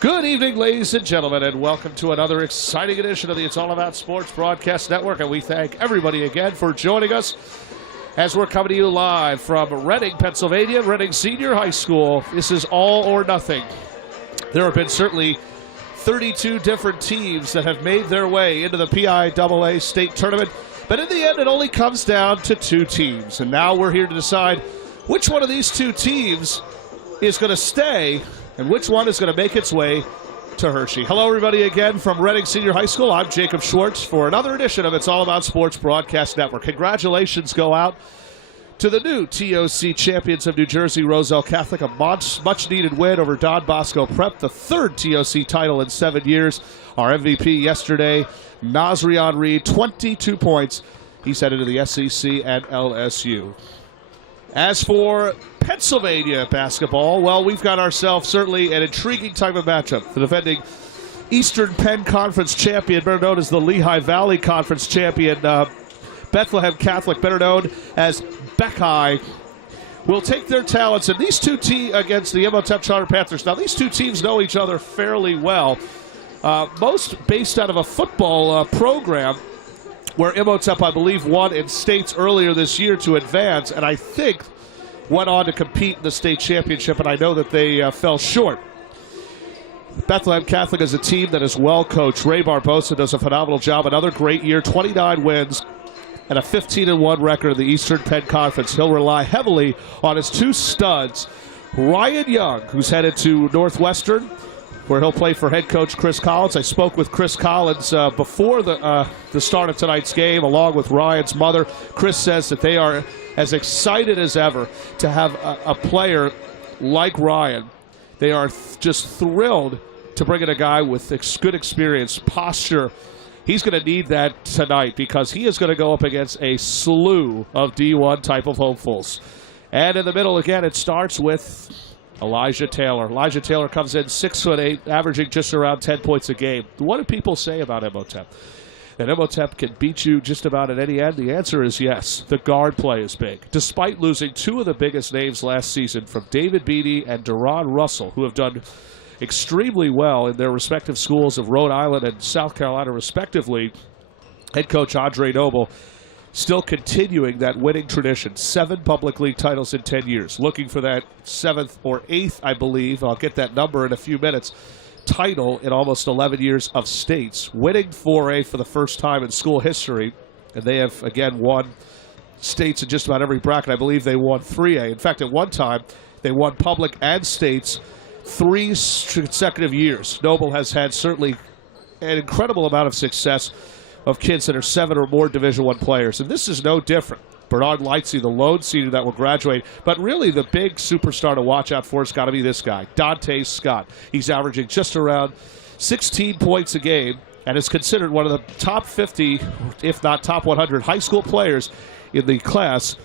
Good evening, ladies and gentlemen, and welcome to another exciting edition of the It's All About Sports Broadcast Network. And we thank everybody again for joining us as we're coming to you live from Reading, Pennsylvania, Reading Senior High School. This is all or nothing. There have been certainly 32 different teams that have made their way into the PIAA state tournament, but in the end, it only comes down to two teams. And now we're here to decide which one of these two teams is going to stay and which one is going to make its way to Hershey. Hello, everybody, again from Reading Senior High School. I'm Jacob Schwartz for another edition of It's All About Sports Broadcast Network. Congratulations go out to the new TOC champions of New Jersey, Roselle Catholic, a much-needed win over Don Bosco Prep, the third TOC title in 7 years. Our MVP yesterday, Nasrian Reed, 22 points. He's headed to the SEC and LSU. As for Pennsylvania basketball, well, we've got ourselves certainly an intriguing type of matchup. The defending Eastern Penn Conference champion, better known as the Lehigh Valley Conference champion, Bethlehem Catholic, better known as Beckeye, will take their talents. And these two teams against the Imhotep Charter Panthers. Now, these two teams know each other fairly well, most based out of a football program where Imhotep, I believe, won in states earlier this year to advance, and I think went on to compete in the state championship, and I know that they fell short. Bethlehem Catholic is a team that is well coached. Ray Barbosa does a phenomenal job. Another great year, 29 wins, and a 15-1 record in the Eastern Penn Conference. He'll rely heavily on his two studs, Ryan Young, who's headed to Northwestern, where he'll play for head coach Chris Collins. I spoke with Chris Collins before the start of tonight's game, along with Ryan's mother. Chris says that they are as excited as ever to have a player like Ryan. They are just thrilled to bring in a guy with good experience, posture. He's going to need that tonight because he is going to go up against a slew of D1 type of hopefuls. And in the middle, again, it starts with Elijah Taylor. Elijah Taylor comes in 6'8", averaging just around 10 points a game. What do people say about Imhotep? That Imhotep can beat you just about at any end? The answer is yes. The guard play is big. Despite losing two of the biggest names last season from David Beatty and Deron Russell, who have done extremely well in their respective schools of Rhode Island and South Carolina, respectively, head coach Andre Noble still continuing that winning tradition. 7 public league titles in 10 years. Looking for that 7th or 8th, I believe. I'll get that number in a few minutes. Title in almost 11 years of states. Winning 4A for the first time in school history. And they have, again, won states in just about every bracket. I believe they won 3A. In fact, at one time, they won public and states 3 consecutive years. Noble has had certainly an incredible amount of success of kids that are 7 or more Division I players. And this is no different. Bernard Lightsey, the lone senior that will graduate. But really the big superstar to watch out for has got to be this guy, Dante Scott. He's averaging just around 16 points a game and is considered one of the top 50, if not top 100, high school players in the class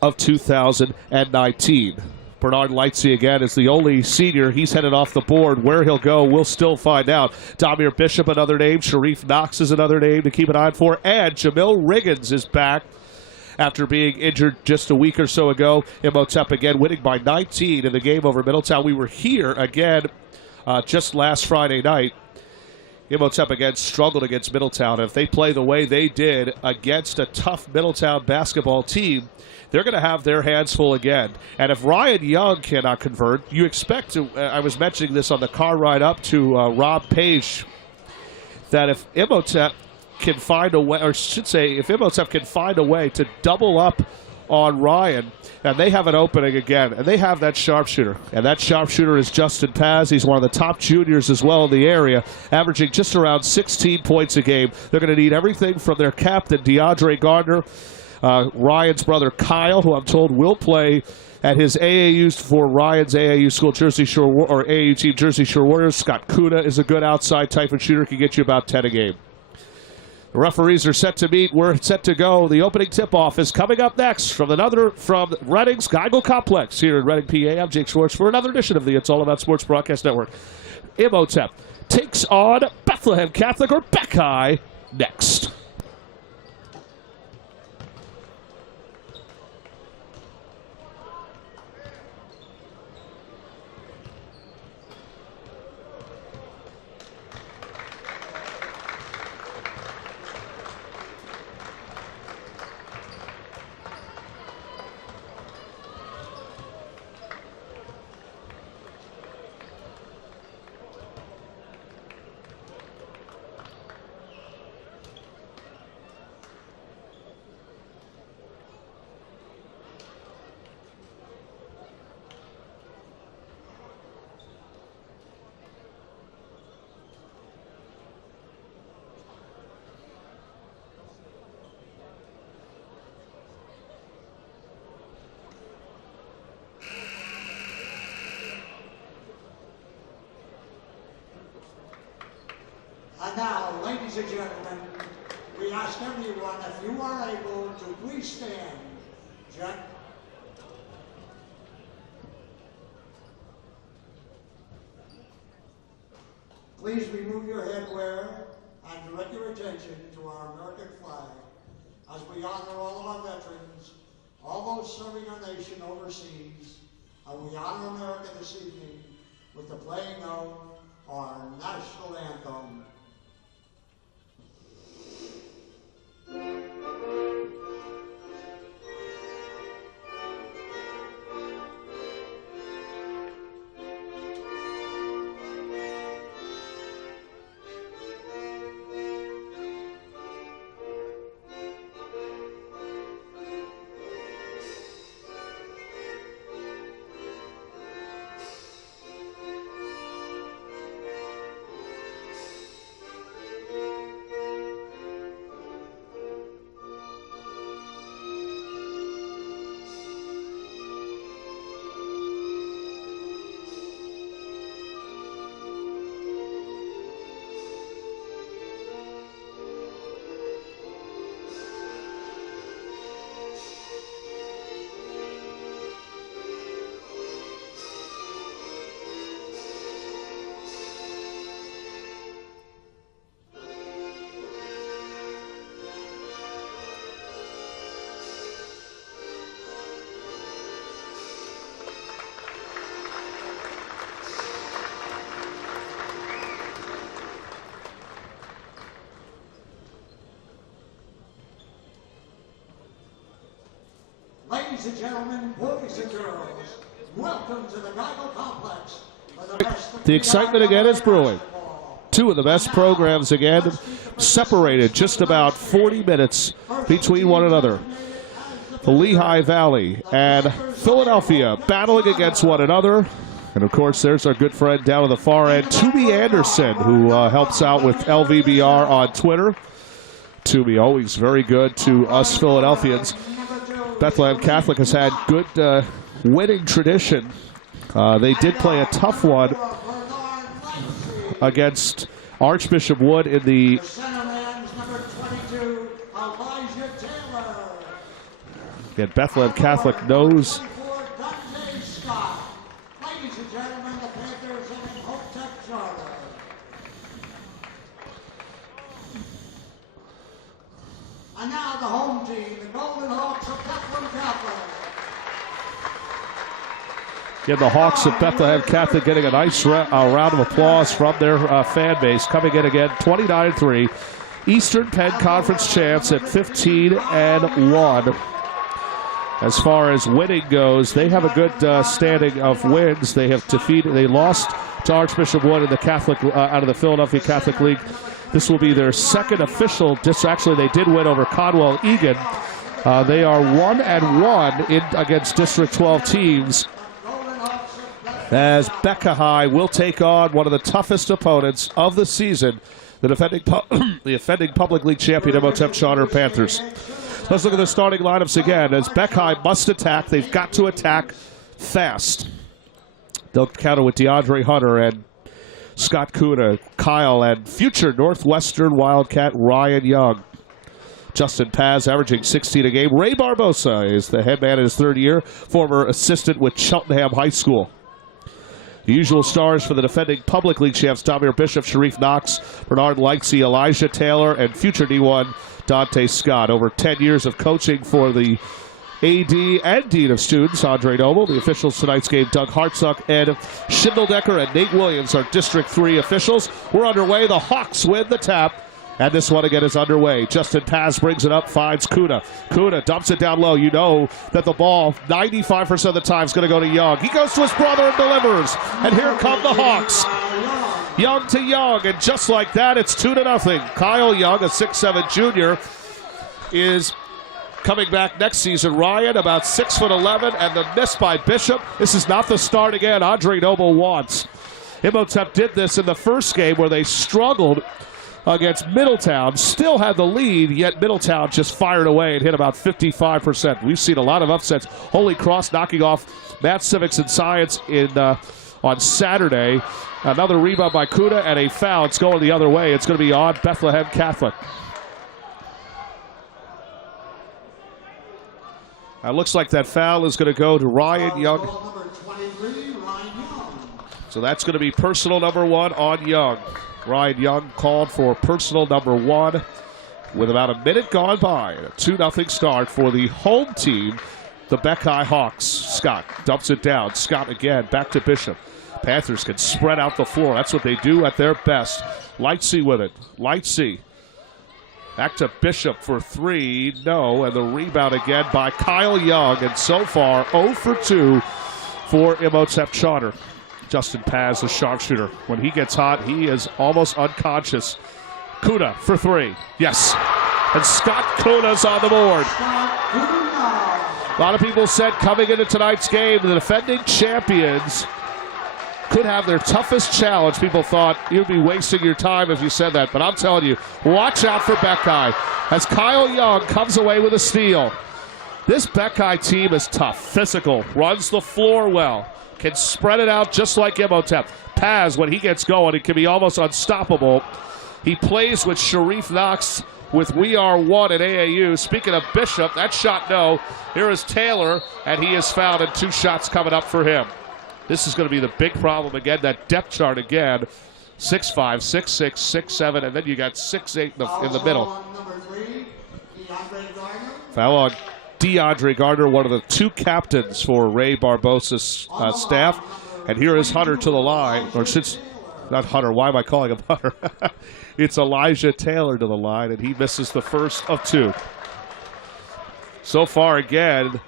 of 2019. Bernard Lightsey, again, is the only senior. He's headed off the board. Where he'll go, we'll still find out. Damir Bishop, another name. Sharif Knox is another name to keep an eye out for. And Jamil Riggins is back after being injured just a week or so ago. Imhotep, again, winning by 19 in the game over Middletown. We were here, again, just last Friday night. Imhotep, again, struggled against Middletown. If they play the way they did against a tough Middletown basketball team, they're going to have their hands full again. And if Ryan Young cannot convert, you expect to, I was mentioning this on the car ride up to Rob Page, that if Imhotep can find a way, or I should say, if Imhotep can find a way to double up on Ryan, and they have an opening again, and they have that sharpshooter. And that sharpshooter is Justin Paz. He's one of the top juniors as well in the area, averaging just around 16 points a game. They're going to need everything from their captain, DeAndre Gardner, Ryan's brother Kyle, who I'm told will play at his AAU for Ryan's AAU school, Jersey Shore, or AAU team, Jersey Shore Warriors. Scott Kuna is a good outside type of shooter, can get you about 10 a game. The referees are set to meet. We're set to go. The opening tip-off is coming up next from Reading's Geigel Complex here in Reading, PA. I'm Jake Schwartz for another edition of the It's All About Sports Broadcast Network. Imhotep takes on Bethlehem Catholic, or Beckeye, next. Ladies and gentlemen, we ask everyone if you are able to please stand. Jack. Please remove your headwear and direct your attention to our American flag as we honor all of our veterans, all those serving our nation overseas, and we honor America this evening with the playing of our national anthem. Ladies and gentlemen, boys and girls, welcome to the Geico Complex for the best of The excitement again is brewing. Two of the best programs again, separated just about 40 minutes between one another. The Lehigh Valley and Philadelphia battling against one another. And of course, there's our good friend down at the far end, Toomey Anderson, who helps out with LVBR on Twitter. Toomey, always very good to us Philadelphians. Bethlehem Catholic has had good winning tradition. They did play a tough one against Archbishop Wood in the again, Bethlehem Catholic knows. Ladies and gentlemen, the Panthers of Imhotep Charter. And now the home team, the Golden Hawks of Bethlehem Catholic. Yeah, the Hawks of Bethlehem Catholic getting a nice round of applause from their fan base. Coming in again, 29-3. Eastern Penn Conference champs at 15-1. As far as winning goes, they have a good standing of wins. They have they lost to Archbishop Wood in the Catholic out of the Philadelphia Catholic League. This will be their second official. Actually, they did win over Conwell Egan. They are 1-1 against District 12 teams. As Becca High will take on one of the toughest opponents of the season, the defending Public League champion Imhotep Charter Panthers. Let's look at the starting lineups again. As Becca High must attack, they've got to attack fast. They'll counter with DeAndre Hunter and Scott Kuna, Kyle, and future Northwestern Wildcat Ryan Young. Justin Paz averaging 16 a game. Ray Barbosa is the head man in his third year, former assistant with Cheltenham High School. The usual stars for the defending Public League champs, Damir Bishop, Sharif Knox, Bernard Lightsey, Elijah Taylor, and future D1 Dante Scott. Over 10 years of coaching for the AD and Dean of Students, Andre Noble. The officials tonight's game, Doug Hartsuck, Ed Schindeldecker, and Nate Williams are District 3 officials. We're underway. The Hawks win the tap. And this one again is underway. Justin Paz brings it up, finds Kuna. Kuna dumps it down low. You know that the ball 95% of the time is going to go to Young. He goes to his brother and delivers. And here come the Hawks. Young to Young. And just like that, it's 2-0. Kyle Young, a 6'7 junior, is coming back next season. Ryan, about 6'11", and the miss by Bishop. This is not the start again Andre Noble wants. Imhotep did this in the first game where they struggled against Middletown, still had the lead, yet Middletown just fired away and hit about 55%. We've seen a lot of upsets. Holy Cross knocking off Matt Civics and Science in on Saturday. Another rebound by Kuda and a foul. It's going the other way. It's going to be on Bethlehem Catholic. It looks like that foul is going to go to Ryan Young. Number 23, Ryan Young. So that's going to be personal number 1 on Young. Ryan Young called for personal number 1 with about a minute gone by. A 2-0 start for the home team, the Buckeye Hawks. Scott dumps it down. Scott again, back to Bishop. Panthers can spread out the floor. That's what they do at their best. Lightsey with it. Lightsey. Back to Bishop for 3. No. And the rebound again by Kyle Young. And so far, 0 for 2 for Imhotep Charter. Justin Paz, the sharpshooter. When he gets hot, he is almost unconscious. Kuda for 3. Yes. And Scott Kuda's on the board. A lot of people said coming into tonight's game, the defending champions could have their toughest challenge. People thought you'd be wasting your time if you said that. But I'm telling you, watch out for Buckeye as Kyle Young comes away with a steal. This Buckeye team is tough, physical, runs the floor well, can spread it out just like Imhotep. Paz, when he gets going, it can be almost unstoppable. He plays with Sharif Knox with We Are One at AAU. Speaking of Bishop, that shot no. Here is Taylor, and he is fouled, and 2 shots coming up for him. This is going to be the big problem again, that depth chart again. 6'5", 6'6", 6'7", and then you got 6'8" in the middle. Foul on DeAndre Gardner, one of the 2 captains for Ray Barbosa's staff. And here is Hunter to the line. Or since, not Hunter, why am I calling him Hunter? It's Elijah Taylor to the line, and he misses the first of 2. So far, again,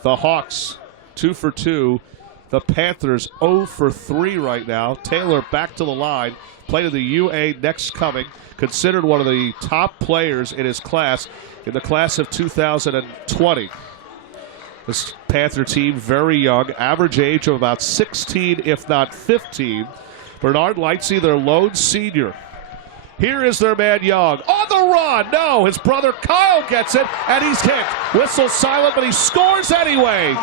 the Hawks 2 for 2. The Panthers 0 for 3 right now. Taylor back to the line. Play to the UA next coming. Considered one of the top players in his class, in the class of 2020. This Panther team very young. Average age of about 16, if not 15. Bernard Lightsey, their lone senior. Here is their man Young. On the run! No, his brother Kyle gets it, and he's kicked. Whistle silent, but he scores anyway.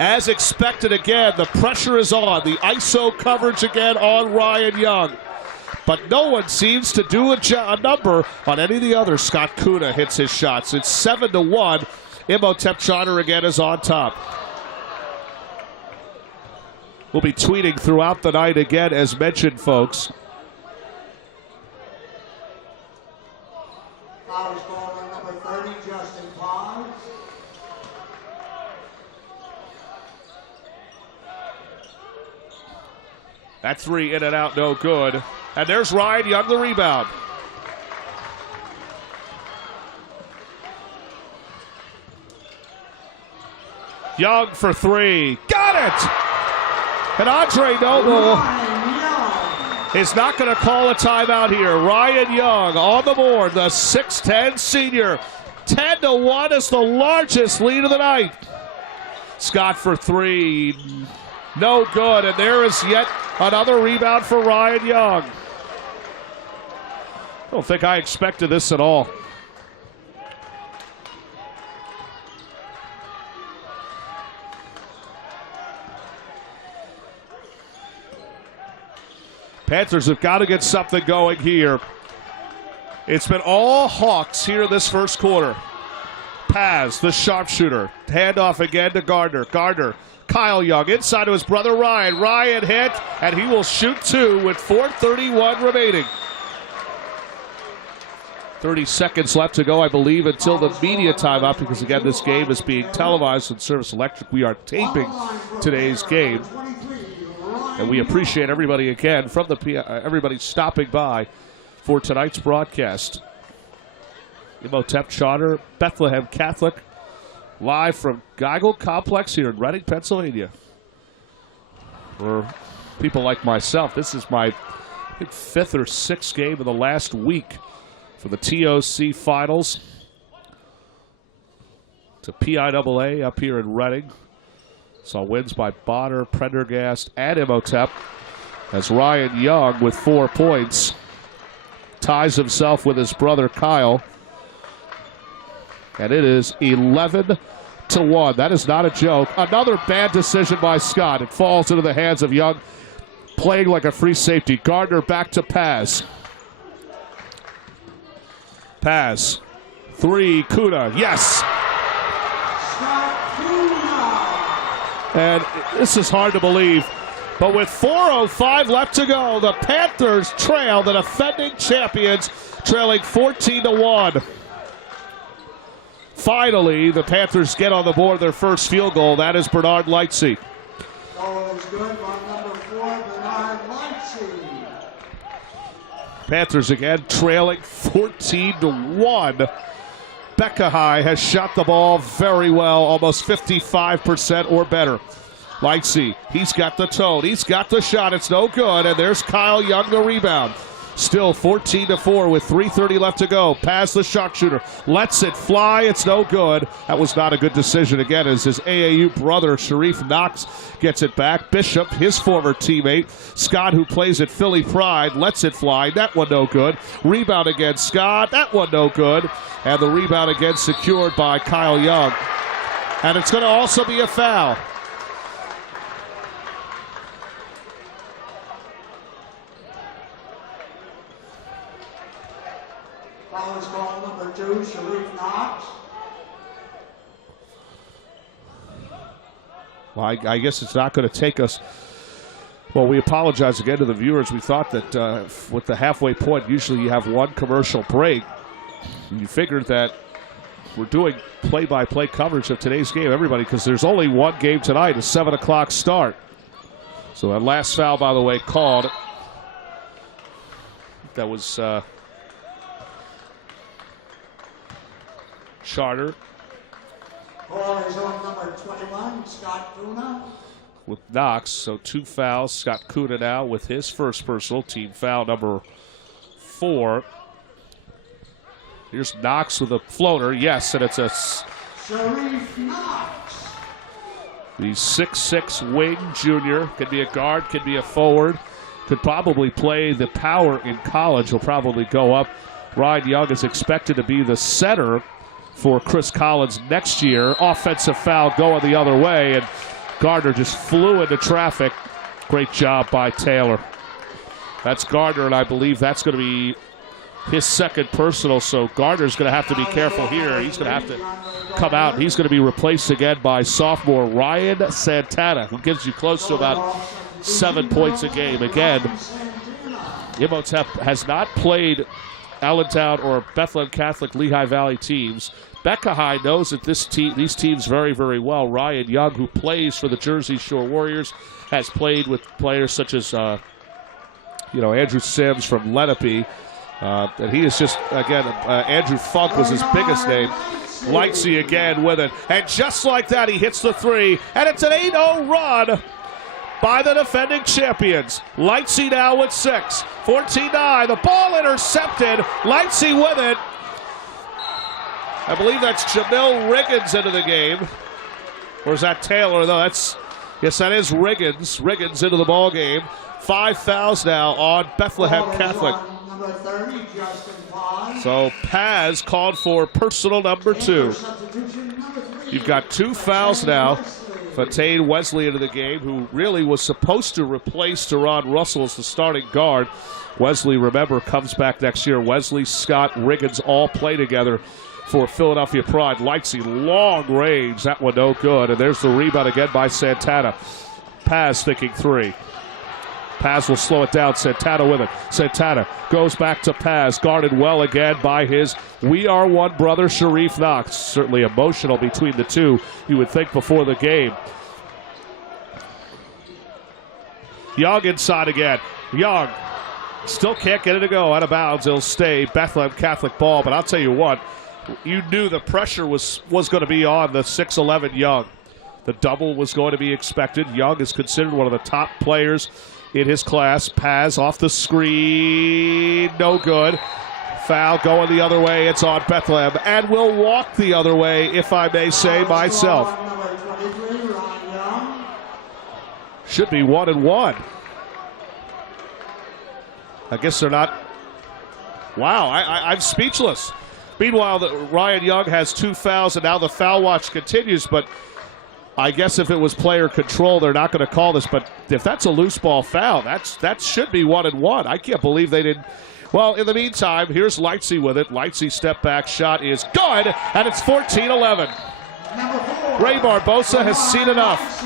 As expected again, the pressure is on. The ISO coverage again on Ryan Young. But no one seems to do a number on any of the others. Scott Kuda hits his shots. It's 7-1. Imhotep Charter again is on top. We'll be tweeting throughout the night again, as mentioned, folks. Foul is called on number 30, Justin Paz. That 3 in and out, no good. And there's Ryan Young, the rebound. Young for 3. Got it! And Andre Noble is not going to call a timeout here. Ryan Young on the board, the 6'10 senior. 10-1 is the largest lead of the night. Scott for 3. No good, and there is yet another rebound for Ryan Young. I don't think I expected this at all. Panthers have got to get something going here. It's been all Hawks here in this first quarter. Paz, the sharpshooter. Handoff again to Gardner. Gardner. Kyle Young inside to his brother Ryan. Ryan hit, and he will shoot 2 with 4:31 remaining. 30 seconds left to go, I believe, until the media timeout, because, again, this game is being televised on Service Electric. We are taping today's game, and we appreciate everybody, again, from everybody stopping by for tonight's broadcast. Imhotep Charter, Bethlehem Catholic, live from Geigel Complex here in Reading, Pennsylvania. For people like myself, this is my 5th or 6th game of the last week for the TOC Finals. To PIAA up here in Reading. Saw wins by Bonner, Prendergast, and Imhotep, as Ryan Young, with 4 points, ties himself with his brother Kyle. And it is 11-1 8-1. That is not a joke. Another bad decision by Scott. It falls into the hands of Young, playing like a free safety. Gardner back to Paz. Paz. 3, Kuna. Yes. And this is hard to believe, but with 4:05 left to go, the Panthers trail the defending champions, trailing 14-1. Finally, the Panthers get on the board their first field goal. That is Bernard Lightsey. Goal is good by number 4, Bernard Lightsey. Panthers again trailing 14-1. Bethlehem has shot the ball very well, almost 55% or better. Lightsey, he's got the tone, he's got the shot, it's no good, and there's Kyle Young the rebound. Still 14-4 with 3:30 left to go. Past the sharpshooter, lets it fly, it's no good. That was not a good decision again as his AAU brother Sharif Knox gets it back. Bishop, his former teammate. Scott, who plays at Philly Pride, lets it fly. That one no good. Rebound against Scott, that one no good. And the rebound again secured by Kyle Young. And it's going to also be a foul. Foul is called number 2, Sharif Knox. Well, I guess it's not going to take us. Well, we apologize again to the viewers. We thought that with the halfway point, usually you have one commercial break. You figured that we're doing play-by-play coverage of today's game, everybody, because there's only one game tonight, a 7 o'clock start. So that last foul, by the way, called. That was Charter. Ball is on number 21, Scott Kuna. With Knox, so 2 fouls. Scott Kuna now with his first personal, team foul number 4. Here's Knox with a floater, yes, and it's a Sharif Knox. the 6'6" wing junior. Could be a guard, could be a forward. Could probably play the power in college. Will probably go up. Ryan Young is expected to be the center for Chris Collins next year. Offensive foul going the other way, and Gardner just flew into traffic. Great job by Taylor. That's Gardner, and I believe that's going to be his second personal, so Gardner's going to have to be careful here. He's going to have to come out, and he's going to be replaced again by sophomore Ryan Santana, who gives you close to about 7 points a game. Again, Imhotep has not played Allentown or Bethlehem Catholic Lehigh Valley teams. Bethlehem knows that these teams very, very well. Ryan Young, who plays for the Jersey Shore Warriors, has played with players such as Andrew Sims from Lenape. And he is just, again, Andrew Funk was his biggest name. Lightsey again with it. And just like that, he hits the 3. And it's an 8-0 run by the defending champions. Lightsey now with 6. 14-9. The ball intercepted. Lightsey with it. I believe that's Jamil Riggins into the game. Or is that Taylor? No, yes, that is Riggins. Riggins into the ball game. 5 fouls now on Bethlehem Catholic. Number 30, Justin Paz. So Paz called for personal number 2. You've got 2 fouls now. Fatane Wesley into the game, who really was supposed to replace Teron Russell as the starting guard. Wesley, remember, comes back next year. Wesley, Scott, Riggins all play together for Philadelphia Pride. Lightsey, long range. That one no good. And there's the rebound again by Santana. Paz thinking 3. Paz will slow it down. Santana with it. Santana goes back to Paz. Guarded well again by his We Are One brother, Sharif Knox. Certainly emotional between the two, you would think, before the game. Young inside again. Young still can't get it to go. Out of bounds. It'll stay Bethlehem Catholic ball. But I'll tell you what, you knew the pressure was going to be on the 6'11 Young. The double was going to be expected. Young is considered one of the top players in his class. Paz off the screen. No good. Foul going the other way. It's on Bethlehem. And will walk the other way, if I may say myself. Should be 1-1. I guess they're not. Wow, I'm speechless. Meanwhile, Ryan Young has 2 fouls, and now the foul watch continues. But I guess if it was player control, they're not going to call this. But if that's a loose ball foul, that should be 1-1. I can't believe they didn't. Well, in the meantime, here's Lightsey with it. Lightsey step back shot is good, and it's 14-11. Ray Barbosa has seen enough.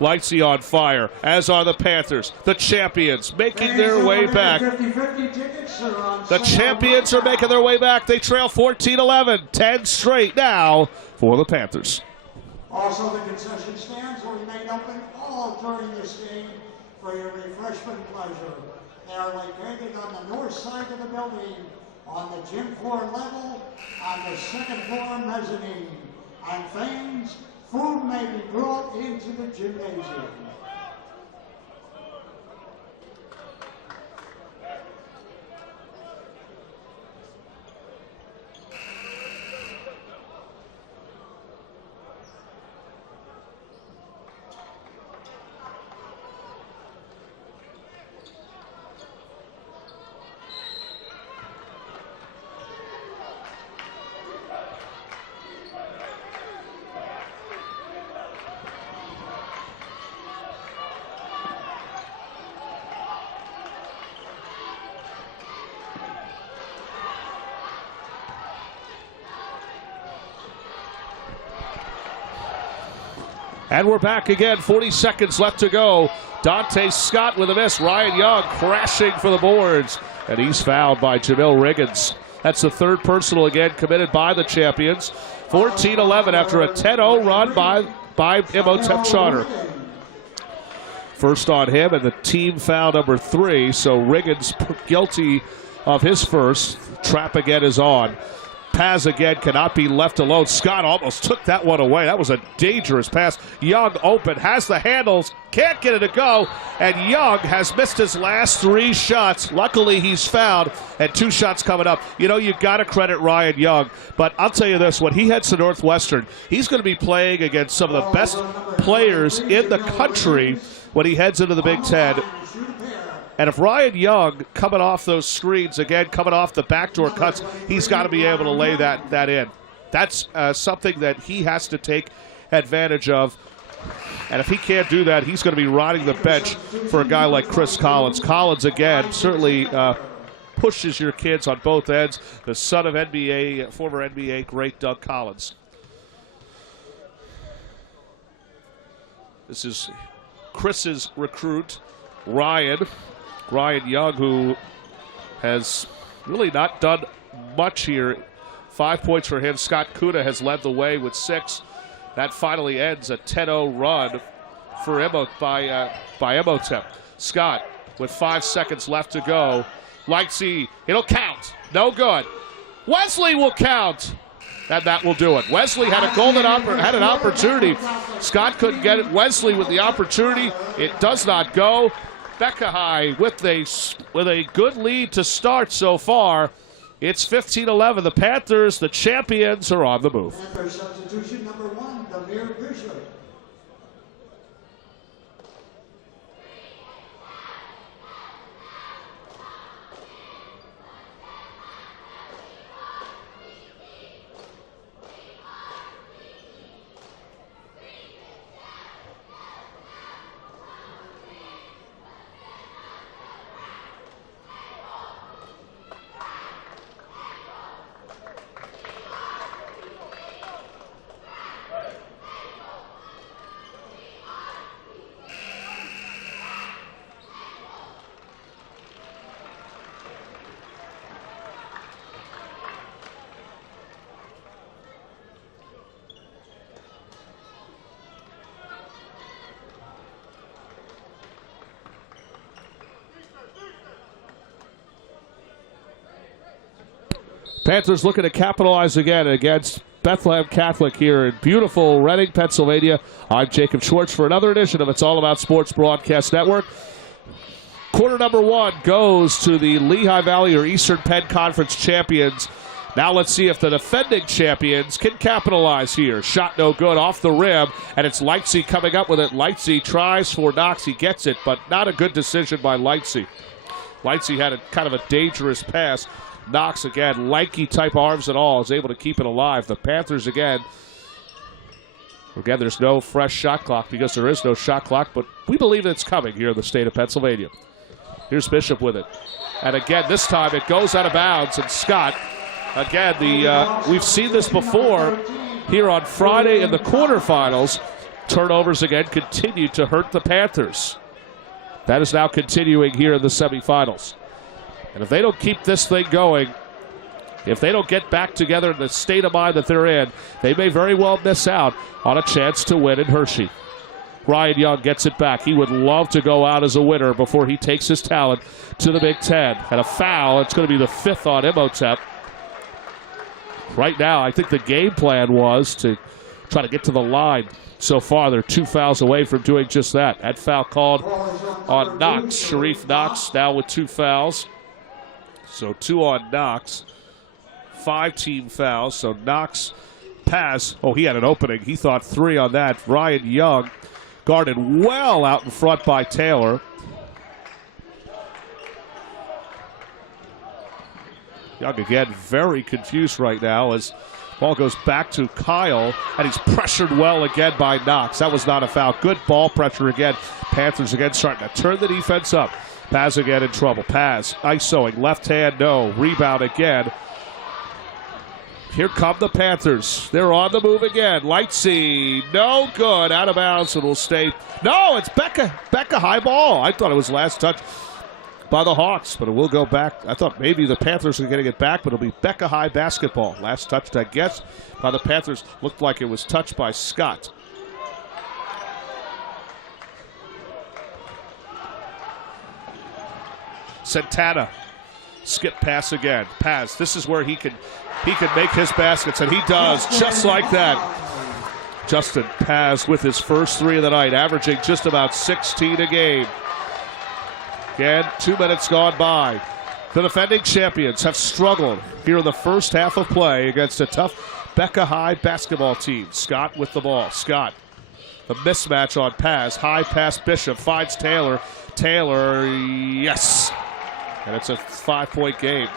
Lightsey on fire, as are the Panthers, the champions, making their way back. The champions are making their way back. They trail 14-11, 10 straight now for the Panthers. Also, the concession stands will remain open all during this game for your refreshment pleasure. They are located on the north side of the building, on the gym floor level, on the second floor mezzanine. And fans, food may be brought into the gymnasium. And we're back again, 40 seconds left to go. Dante Scott with a miss. Ryan Young crashing for the boards. And he's fouled by Jamil Riggins. That's the third personal again committed by the champions. 14-11 after a 10-0 run by Imhotep Charter. First on him, and the team foul number 3. So Riggins guilty of his first. Trap again is on. Paz again cannot be left alone. Scott almost took that one away. That was a dangerous pass. Young open, has the handles, can't get it to go, and Young has missed his last 3 shots. Luckily, he's fouled, and 2 shots coming up. You know, you've got to credit Ryan Young, but I'll tell you this, when he heads to Northwestern, he's going to be playing against some of the best players in the country when he heads into the Big Ten. And if Ryan Young, coming off those screens, again, coming off the backdoor cuts, he's got to be able to lay that in. That's something that he has to take advantage of. And if he can't do that, he's going to be riding the bench for a guy like Chris Collins. Collins, again, certainly pushes your kids on both ends. The son of former NBA great Doug Collins. This is Chris's recruit, Ryan Young, who has really not done much here. 5 points for him. Scott Kuda has led the way with 6. That finally ends a 10-0 run for by Imhotep. Scott with 5 seconds left to go. Lightsey, it'll count. No good. Wesley will count. And that will do it. Wesley had an opportunity. Scott couldn't get it. Wesley with the opportunity. It does not go. Beckahai with a good lead to start so far. It's 15-11. The Panthers, the champions, are on the move. Panther substitution number 1, Demir Bishop. Panthers looking to capitalize again against Bethlehem Catholic here in beautiful Reading, Pennsylvania. I'm Jacob Schwartz for another edition of It's All About Sports Broadcast Network. Quarter number 1 goes to the Lehigh Valley or Eastern Penn Conference champions. Now let's see if the defending champions can capitalize here. Shot no good off the rim, and it's Lightsey coming up with it. Lightsey tries for Knox. He gets it, but not a good decision by Lightsey. Lightsey had a kind of a dangerous pass. Knox again, lanky type arms and all, is able to keep it alive. The Panthers again, there's no fresh shot clock because there is no shot clock, but we believe it's coming here in the state of Pennsylvania. Here's Bishop with it. And again, this time it goes out of bounds, and Scott, again, we've seen this before here on Friday in the quarterfinals. Turnovers again continue to hurt the Panthers. That is now continuing here in the semifinals. And if they don't keep this thing going, if they don't get back together in the state of mind that they're in, they may very well miss out on a chance to win in Hershey. Ryan Young gets it back. He would love to go out as a winner before he takes his talent to the Big Ten. And a foul, it's going to be the 5th on Imhotep. Right now, I think the game plan was to try to get to the line. So far, they're 2 fouls away from doing just that. That foul called on Knox. Sharif Knox now with 2 fouls. So 2 on Knox. 5 team fouls. So Knox, Paz. Oh, he had an opening. He thought 3 on that. Ryan Young guarded well out in front by Taylor. Young again very confused right now as ball goes back to Kyle, and he's pressured well again by Knox. That was not a foul. Good ball pressure again. Panthers again starting to turn the defense up. Paz again in trouble. Paz ISOing. Left hand, no. Rebound again. Here come the Panthers. They're on the move again. Lightsey, no good. Out of bounds, and will stay. No, it's Becca. Becca high ball. I thought it was last touch by the Hawks, but it will go back. I thought maybe the Panthers were getting it back, but it'll be Becca high basketball. Last touched, I guess, by the Panthers. Looked like it was touched by Scott. Santana, skip pass again. Pass. This is where he can make his baskets, and he does just like that. Justin Paz with his first 3 of the night, averaging just about 16 a game. Again, 2 minutes gone by. The defending champions have struggled here in the first half of play against a tough Becca High basketball team. Scott with the ball. Scott, the mismatch on Paz. High pass Bishop, finds Taylor. Taylor, yes. And it's a 5-point game.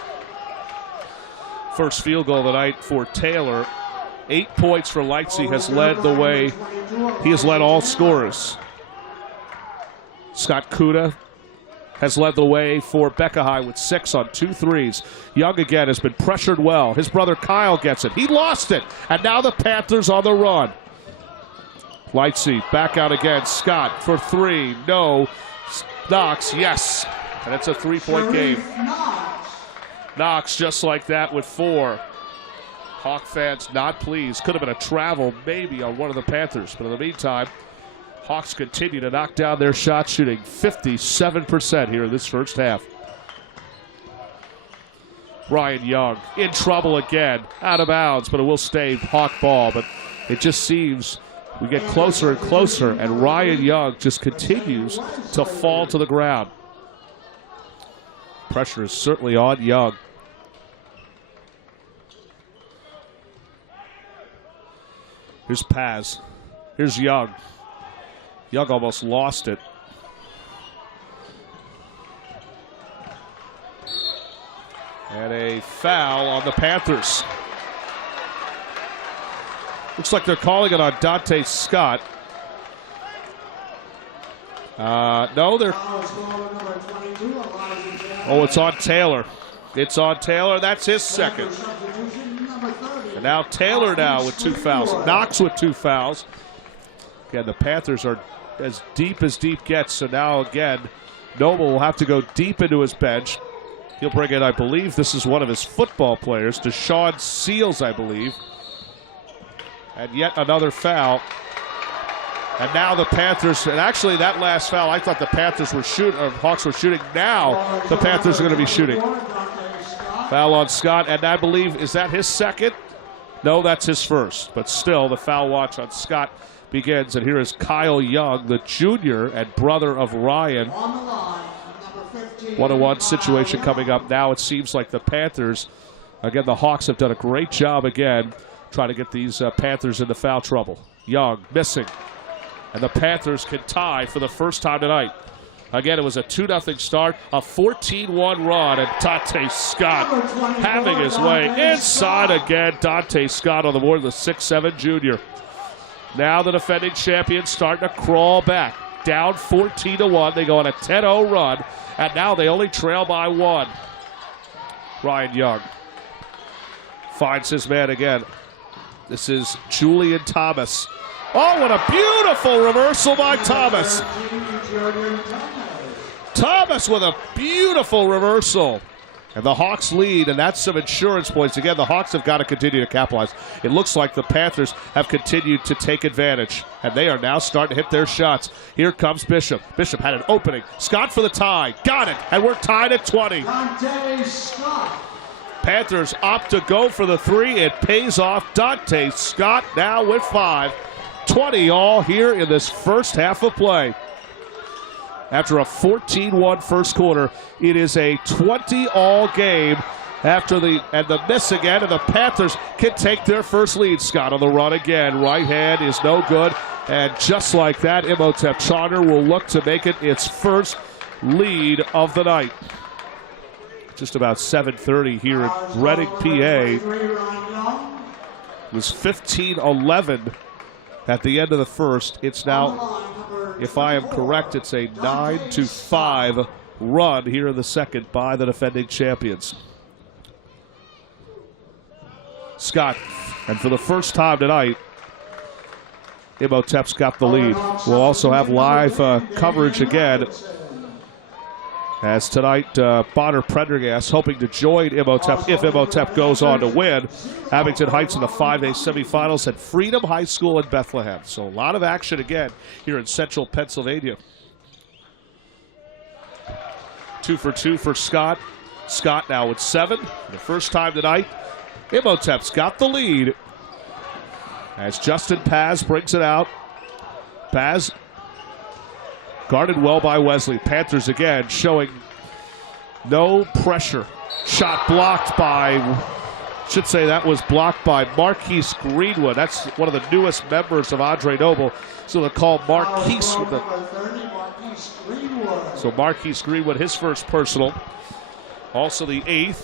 First field goal of the night for Taylor. 8 points for Lightsey has led the way. He has led all scorers. Scott Kuda has led the way for Becca High with 6 on 2 threes. Young again has been pressured well. His brother Kyle gets it. He lost it. And now the Panthers on the run. Lightsey back out again. Scott for 3. No. Knox, yes. And it's a 3-point game. Knox just like that with 4. Hawk fans not pleased. Could have been a travel maybe on one of the Panthers. But in the meantime, Hawks continue to knock down their shot, shooting 57% here in this first half. Ryan Young in trouble again, out of bounds, but it will stay Hawk ball. But it just seems we get closer and closer, and Ryan Young just continues to fall to the ground. Pressure is certainly on Young. Here's Paz. Here's Young. Young almost lost it. And a foul on the Panthers. Looks like they're calling it on Dante Scott. No, they're... Oh, it's on Taylor. It's on Taylor. That's his second. And now Taylor now with 2 fouls. Knox with 2 fouls. Again, the Panthers are as deep gets. So now again, Noble will have to go deep into his bench. He'll bring in, I believe, this is one of his football players, Deshaun Seals, I believe. And yet another foul. And now the Panthers, and actually that last foul, I thought the Panthers were shooting, or Hawks were shooting. Now the Panthers are going to be shooting. Foul on Scott, and I believe, is that his second? No, that's his first. But still, the foul watch on Scott begins. And here is Kyle Young, the junior and brother of Ryan. 1-on-1 situation coming up. Now it seems like the Panthers, again, the Hawks have done a great job again trying to get these Panthers into foul trouble. Young missing. And the Panthers can tie for the first time tonight. Again, it was a 2-0 start, a 14-1 run, and Dante Scott having his way inside again. Dante Scott on the board, the 6'7" junior. Now the defending champions starting to crawl back. Down 14-1. They go on a 10-0 run, and now they only trail by 1. Ryan Young finds his man again. This is Julian Thomas. Oh, what a beautiful reversal by Thomas. Thomas with a beautiful reversal. And the Hawks lead, and that's some insurance points. Again, the Hawks have got to continue to capitalize. It looks like the Panthers have continued to take advantage, and they are now starting to hit their shots. Here comes Bishop. Bishop had an opening. Scott for the tie. Got it, and we're tied at 20. Dante Scott. Panthers opt to go for the 3. It pays off. Dante Scott now with 5. 20 all here in this first half of play. After a 14-1 first quarter, it is a 20-all game after the miss again, and the Panthers can take their first lead. Scott on the run again. Right hand is no good, and just like that, Imhotep Charter will look to make it its first lead of the night. Just about 7:30 here in Reading, PA. It was 15-11 at the end of the first. It's now, if I am correct, it's a 9-5 run here in the second by the defending champions. Scott, and for the first time tonight, Imhotep's got the lead. We'll also have live coverage again, as tonight Bonner Prendergast hoping to join Imhotep if Imhotep goes on to win. Abington Heights in the 5A semifinals at Freedom High School in Bethlehem. So a lot of action again here in central Pennsylvania. 2 for 2 for Scott. Scott now with 7. The first time tonight, Imhotep's got the lead as Justin Paz brings it out. Paz guarded well by Wesley. Panthers again showing no pressure. Shot blocked by, should say that was blocked by Marquise Greenwood. That's one of the newest members of Andre Noble. So they'll call Marquise. So Marquise Greenwood, his first personal. Also the 8th.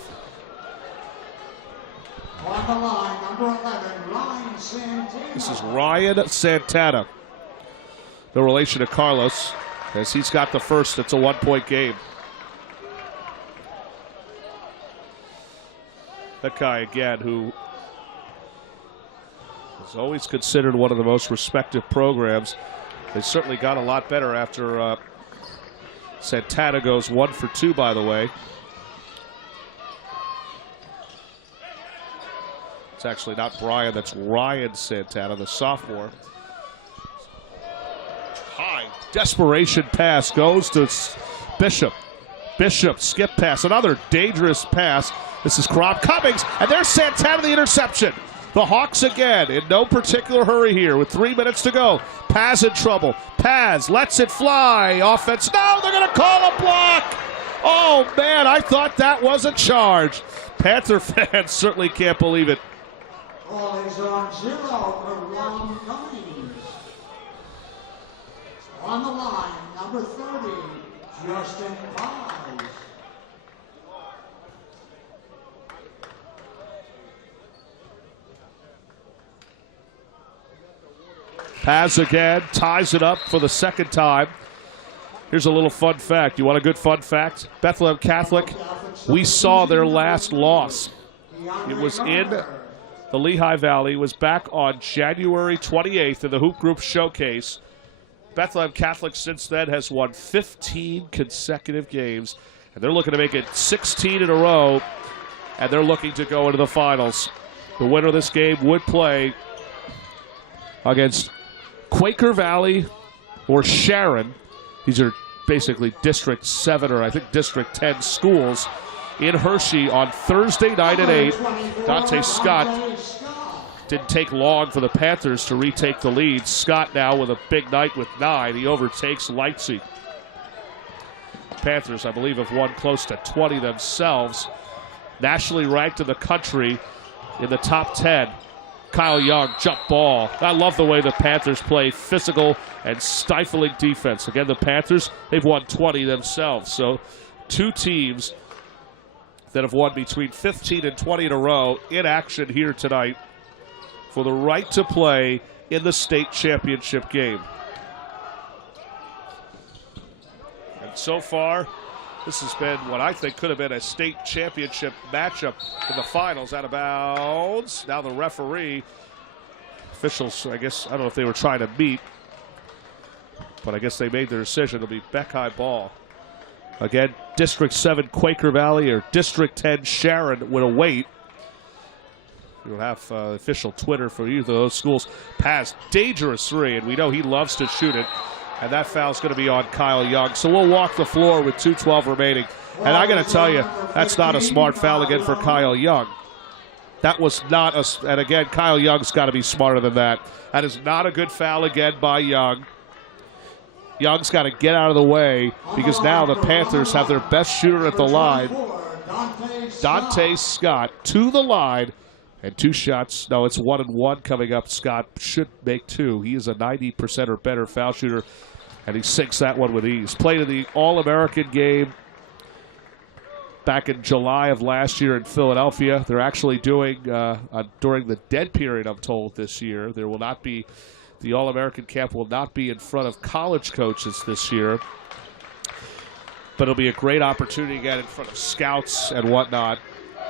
On the line, number 11, Ryan Santana. This is Ryan Santana. The relation to Carlos. As he's got the first, it's a 1-point game. That guy again, who is always considered one of the most respected programs. They certainly got a lot better after Santana goes 1 for 2, by the way. It's actually not Brian, that's Ryan Santana, the sophomore. High desperation pass goes to Bishop. Bishop skip pass, another dangerous pass. This is Cummings, and there's Santana, the interception. The Hawks again in no particular hurry here with 3 minutes to go. Paz in trouble. Paz lets it fly. Offense, no, they're going to call a block. Oh man, I thought that was a charge. Panther fans certainly can't believe it. Ball is on 0 for Ron Cummings. On the line, number 30, Justin Paz. Paz again ties it up for the second time. Here's a little fun fact. You want a good fun fact? Bethlehem Catholic, we saw their last loss. It was in the Lehigh Valley. It was back on January 28th in the Hoop Group Showcase. Bethlehem Catholic since then has won 15 consecutive games, and they're looking to make it 16 in a row, and they're looking to go into the finals. The winner of this game would play against Quaker Valley or Sharon. These are basically District 7 or I think District 10 schools in Hershey on Thursday night at 8. Dante Scott didn't take long for the Panthers to retake the lead. Scott now with a big night with 9. He overtakes Leipzig. Panthers, I believe, have won close to 20 themselves. Nationally ranked in the country in the top 10. Kyle Young, jump ball. I love the way the Panthers play physical and stifling defense. Again, the Panthers, they've won 20 themselves. So two teams that have won between 15 and 20 in a row in action here tonight for the right to play in the state championship game. And so far, this has been what I think could have been a state championship matchup in the finals. Out of bounds. Now the referee, officials, I guess, I don't know if they were trying to meet, but I guess they made their decision. It'll be Beckheim ball. Again, District 7 Quaker Valley or District 10 Sharon will await. We don't have official Twitter for either of those schools. Pass, dangerous three, and we know he loves to shoot it. And that foul's going to be on Kyle Young. So we'll walk the floor with 2:12 remaining. And I got to tell you, that's not a smart foul again for Kyle Young. That was not a, and again, Kyle Young's got to be smarter than that. That is not a good foul again by Young. Young's got to get out of the way because now the Panthers have their best shooter at the line. Dante Scott to the line. And two shots. No, it's 1-1 coming up. Scott should make two. He is a 90% or better foul shooter, and he sinks that one with ease. Played in the All-American game back in July of last year in Philadelphia. They're actually doing, during the dead period, I'm told, this year, there will not be, the All-American camp will not be in front of college coaches this year. But it'll be a great opportunity again in front of scouts and whatnot.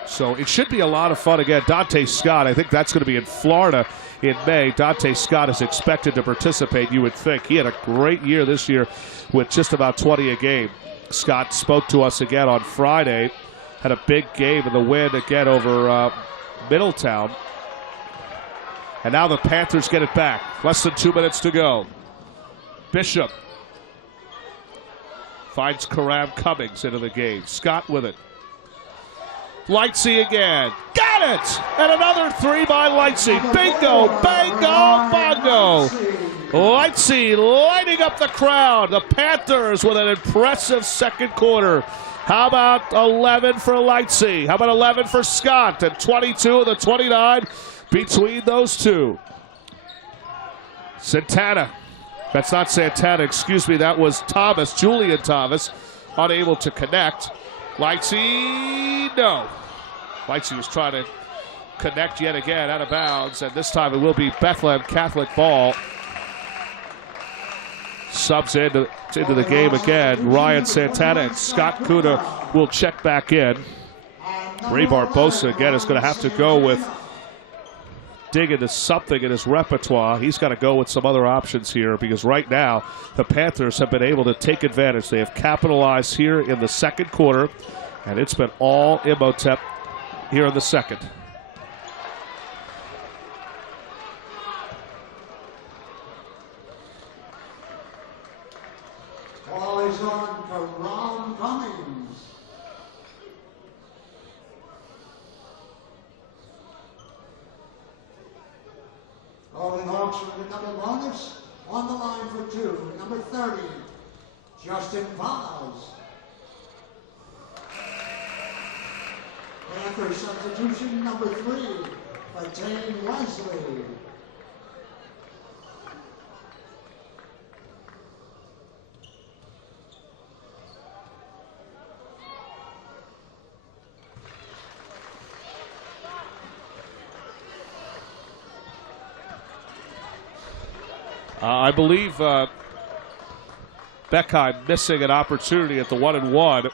So it should be a lot of fun again. Dante Scott, I think that's going to be in Florida in May. Dante Scott is expected to participate, you would think. He had a great year this year with just about 20 a game. Scott spoke to us again on Friday. Had a big game in the win again over Middletown. And now the Panthers get it back. Less than 2 minutes to go. Bishop finds Karam Cummings into the game. Scott with it. Lightsey again. Got it! And another three by Lightsey. Bingo, bango, bongo. Lightsey lighting up the crowd. The Panthers with an impressive second quarter. How about 11 for Lightsey? How about 11 for Scott? And 22 of the 29 between those two. Santana. That's not Santana, excuse me. That was Thomas, Julian Thomas, unable to connect. Lightsey, no. Lightsey was trying to connect yet again, out of bounds, and this time it will be Bethlehem Catholic ball. Subs into the game again. Ryan Santana and Scott Kuda will check back in. Ray Barbosa again is going to have to go with dig into something in his repertoire. He's got to go with some other options here because right now the Panthers have been able to take advantage. They have capitalized here in the second quarter, and it's been all Imhotep here in the second. Ball is on for Ron Cummings. Rolling Hawks with a double bonus. On the line for two, number 30, Justin Vaz. After substitution, number 3, Fatane Wesley. I believe Beckheim missing an opportunity at the 1-1.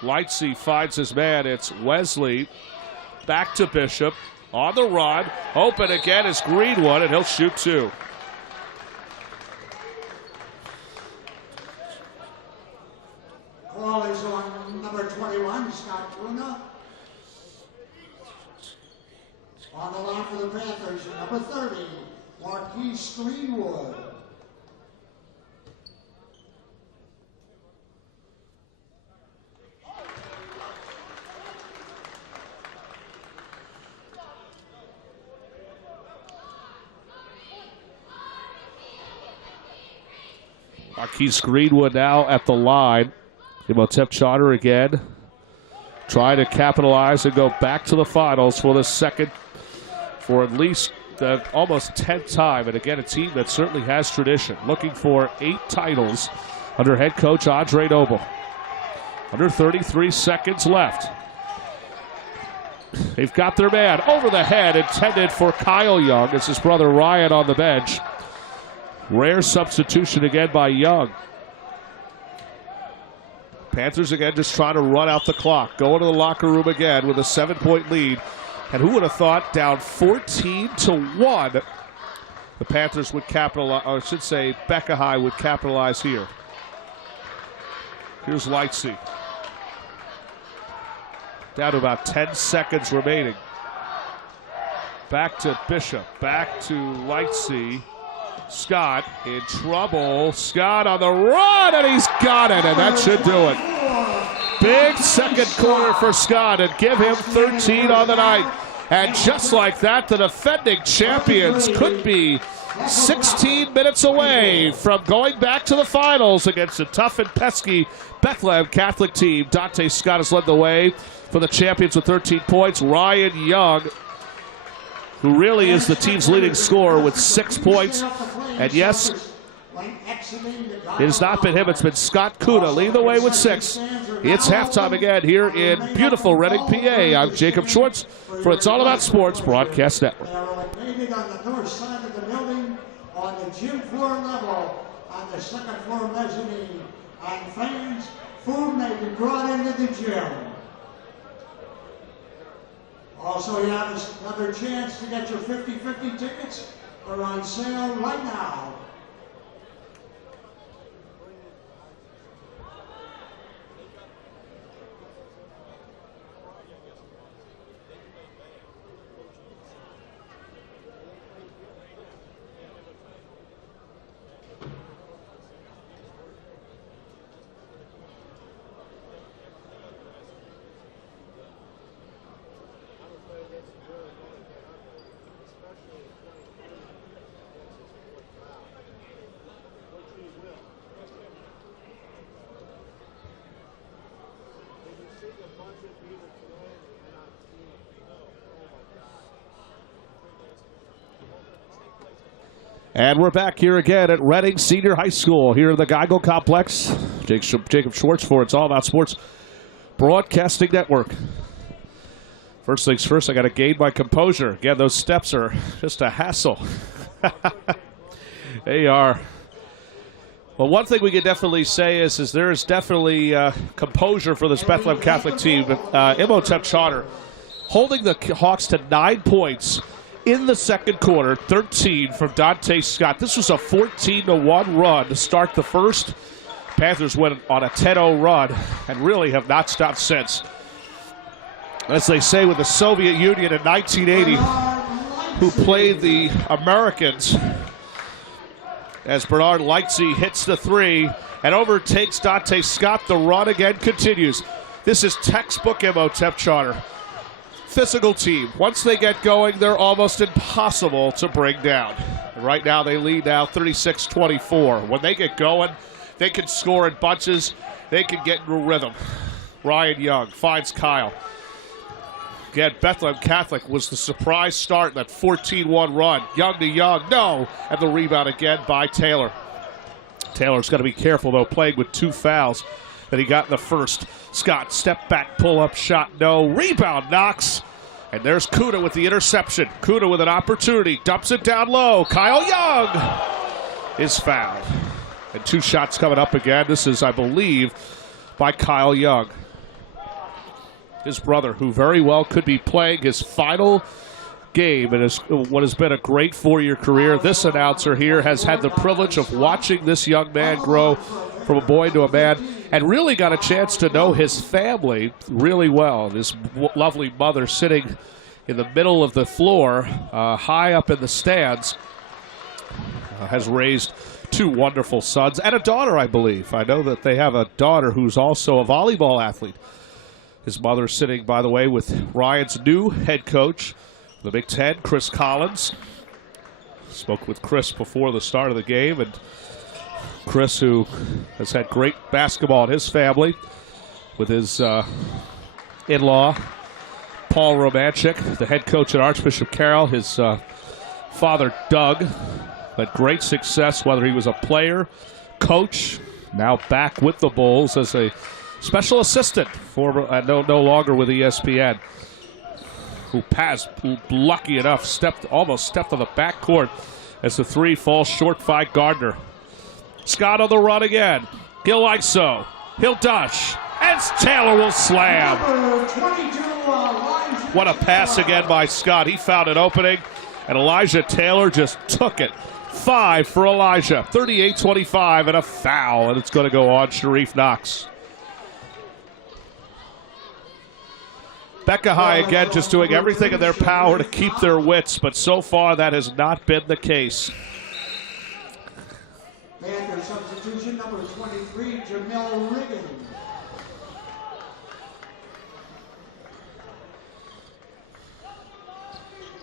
Lightsey finds his man. It's Wesley. Back to Bishop. On the run. Open again is Greenwood, and he'll shoot two. Call is on number 21, Scott Kuna. On the line for the Panthers, number 30, Marquise Greenwood. Marquise Greenwood now at the line. Imhotep Charter again. Trying to capitalize and go back to the finals for the second for at least the almost 10th time. And again, a team that certainly has tradition, looking for 8 titles under head coach Andre Noble. Under 33 seconds left. They've got their man over the head, intended for Kyle Young. It's his brother Ryan on the bench. Rare substitution again by Young. Panthers again just trying to run out the clock. Going to the locker room again with a 7-point lead. And who would have thought down 14-1, the Panthers would capitalize, or I should say Becca High would capitalize here. Here's Lightsey. Down to about 10 seconds remaining. Back to Bishop. Back to Lightsey. Scott in trouble. Scott on the run, and he's got it, and that should do it. Big second quarter for Scott, and give him 13 on the night. And just like that, the defending champions could be 16 minutes away from going back to the finals against a tough and pesky Bethlehem Catholic team. Dante Scott has led the way for the champions with 13 points. Ryan Young, who really is the team's leading scorer with 6 points. And yes, it has not been him. It's been Scott Kuda leading the way with 6. It's halftime again here in beautiful Reading, PA. I'm Jacob Schwartz for It's All About Sports Broadcast Network. They are located on the north side of the building, on the gym floor level, on the second floor mezzanine. And fans, food may be brought into the gym. Also, you have another chance to get your 50-50 tickets. They're on sale right now. And we're back here again at Reading Senior High School here in the Geigel Complex. Jacob Schwartz for It's All About Sports Broadcasting Network. First things first, I got to gain my composure. Again, those steps are just a hassle. They are. Well, one thing we can definitely say is there is definitely composure for this Bethlehem Catholic team. Imhotep Charter holding the Hawks to 9 points in the second quarter, 13 from Dante Scott. This was a 14-1 run to start the first. Panthers went on a 10-0 run and really have not stopped since. As they say with the Soviet Union in 1980, who played the Americans, as Bernard Lightsey hits the 3 and overtakes Dante Scott. The run again continues. This is textbook Imhotep Charter. Physical team. Once they get going, they're almost impossible to bring down. And right now they lead now 36-24. When they get going, they can score in bunches. They can get in a rhythm. Ryan Young finds Kyle. Again, Bethlehem Catholic was the surprise start in that 14-1 run. Young to Young, no! And the rebound again by Taylor. Taylor's got to be careful, though, playing with 2 fouls that he got in the first. Scott, step back, pull-up shot, no. Rebound, Knox. And there's Kuda with the interception. Kuda with an opportunity, dumps it down low. Kyle Young is fouled. And 2 shots coming up again. This is, I believe, by Kyle Young. His brother, who very well could be playing his final game in what has been a great 4-year career. This announcer here has had the privilege of watching this young man grow from a boy to a man, and really got a chance to know his family really well. His lovely mother sitting in the middle of the floor, high up in the stands, has raised 2 wonderful sons and a daughter, I believe. I know that they have a daughter who's also a volleyball athlete. His mother sitting, by the way, with Ryan's new head coach, the Big Ten, Chris Collins. Spoke with Chris before the start of the game, and Chris, who has had great basketball in his family with his in-law, Paul Romanchik, the head coach at Archbishop Carroll. His father, Doug, had great success, whether he was a player, coach, now back with the Bulls as a special assistant, no longer with ESPN. Who passed, lucky enough, almost stepped on the backcourt as the three falls short by Gardner. Scott on the run again. He'll ISO. He'll dash. And Taylor will slam. What a pass again by Scott. He found an opening, and Elijah Taylor just took it. 5 for Elijah. 38-25 and a foul, and it's going to go on Sharif Knox. Becca High again just doing everything in their power to keep their wits, but so far that has not been the case. Panther substitution number 23, Jamel Riggin.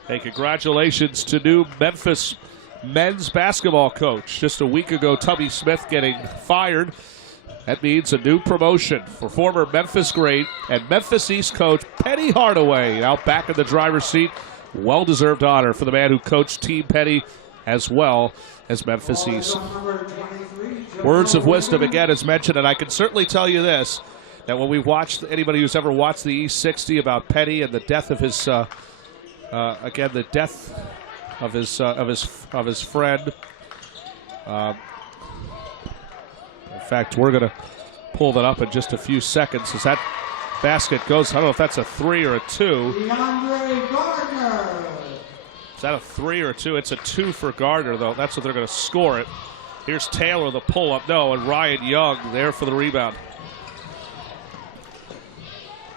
Hey, congratulations to new Memphis men's basketball coach. Just a week ago, Tubby Smith getting fired. That means a new promotion for former Memphis great and Memphis East coach Penny Hardaway, now back in the driver's seat. Well-deserved honor for the man who coached Team Penny as well as Memphis East. Words of wisdom again as mentioned, and I can certainly tell you this, that when we watched, anybody who's ever watched the East 60 about Penny and the death of his, the death of his friend. In fact, we're going to pull that up in just a few seconds as that basket goes. I don't know if that's a 3 or a 2. DeAndre Gardner. Is that a 3 or a 2? It's a 2 for Gardner, though. That's what they're going to score it. Here's Taylor, the pull-up. No, and Ryan Young there for the rebound.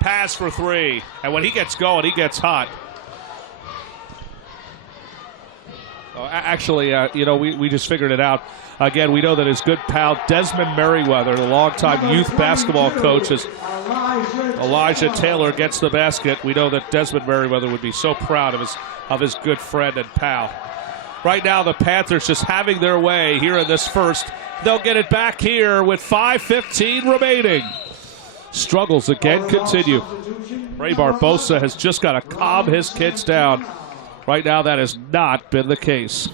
Pass for 3. And when he gets going, he gets hot. Actually, we just figured it out. Again, we know that his good pal Desmond Merriweather, the longtime youth basketball coach, as Elijah Taylor gets the basket. We know that Desmond Merriweather would be so proud of his good friend and pal. Right now, the Panthers just having their way here in this first. They'll get it back here with 5:15 remaining. Struggles again continue. Ray Barbosa has just got to calm his kids down. Right now, that has not been the case.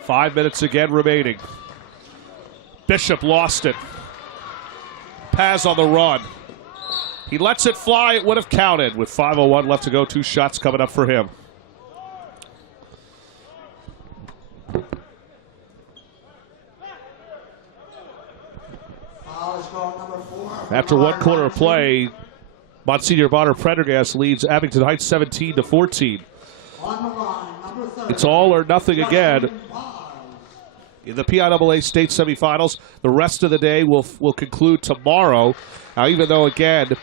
Five minutes again remaining. Bishop lost it. Paz on the run. He lets it fly. It would have counted with 5:01 left to go. 2 shots coming up for him. After 1 quarter of play, Monsignor Bonner Prendergast leads Abington Heights 17-14. It's all or nothing again in the PIAA state semifinals. The rest of the day will conclude tomorrow. Now, even though, again,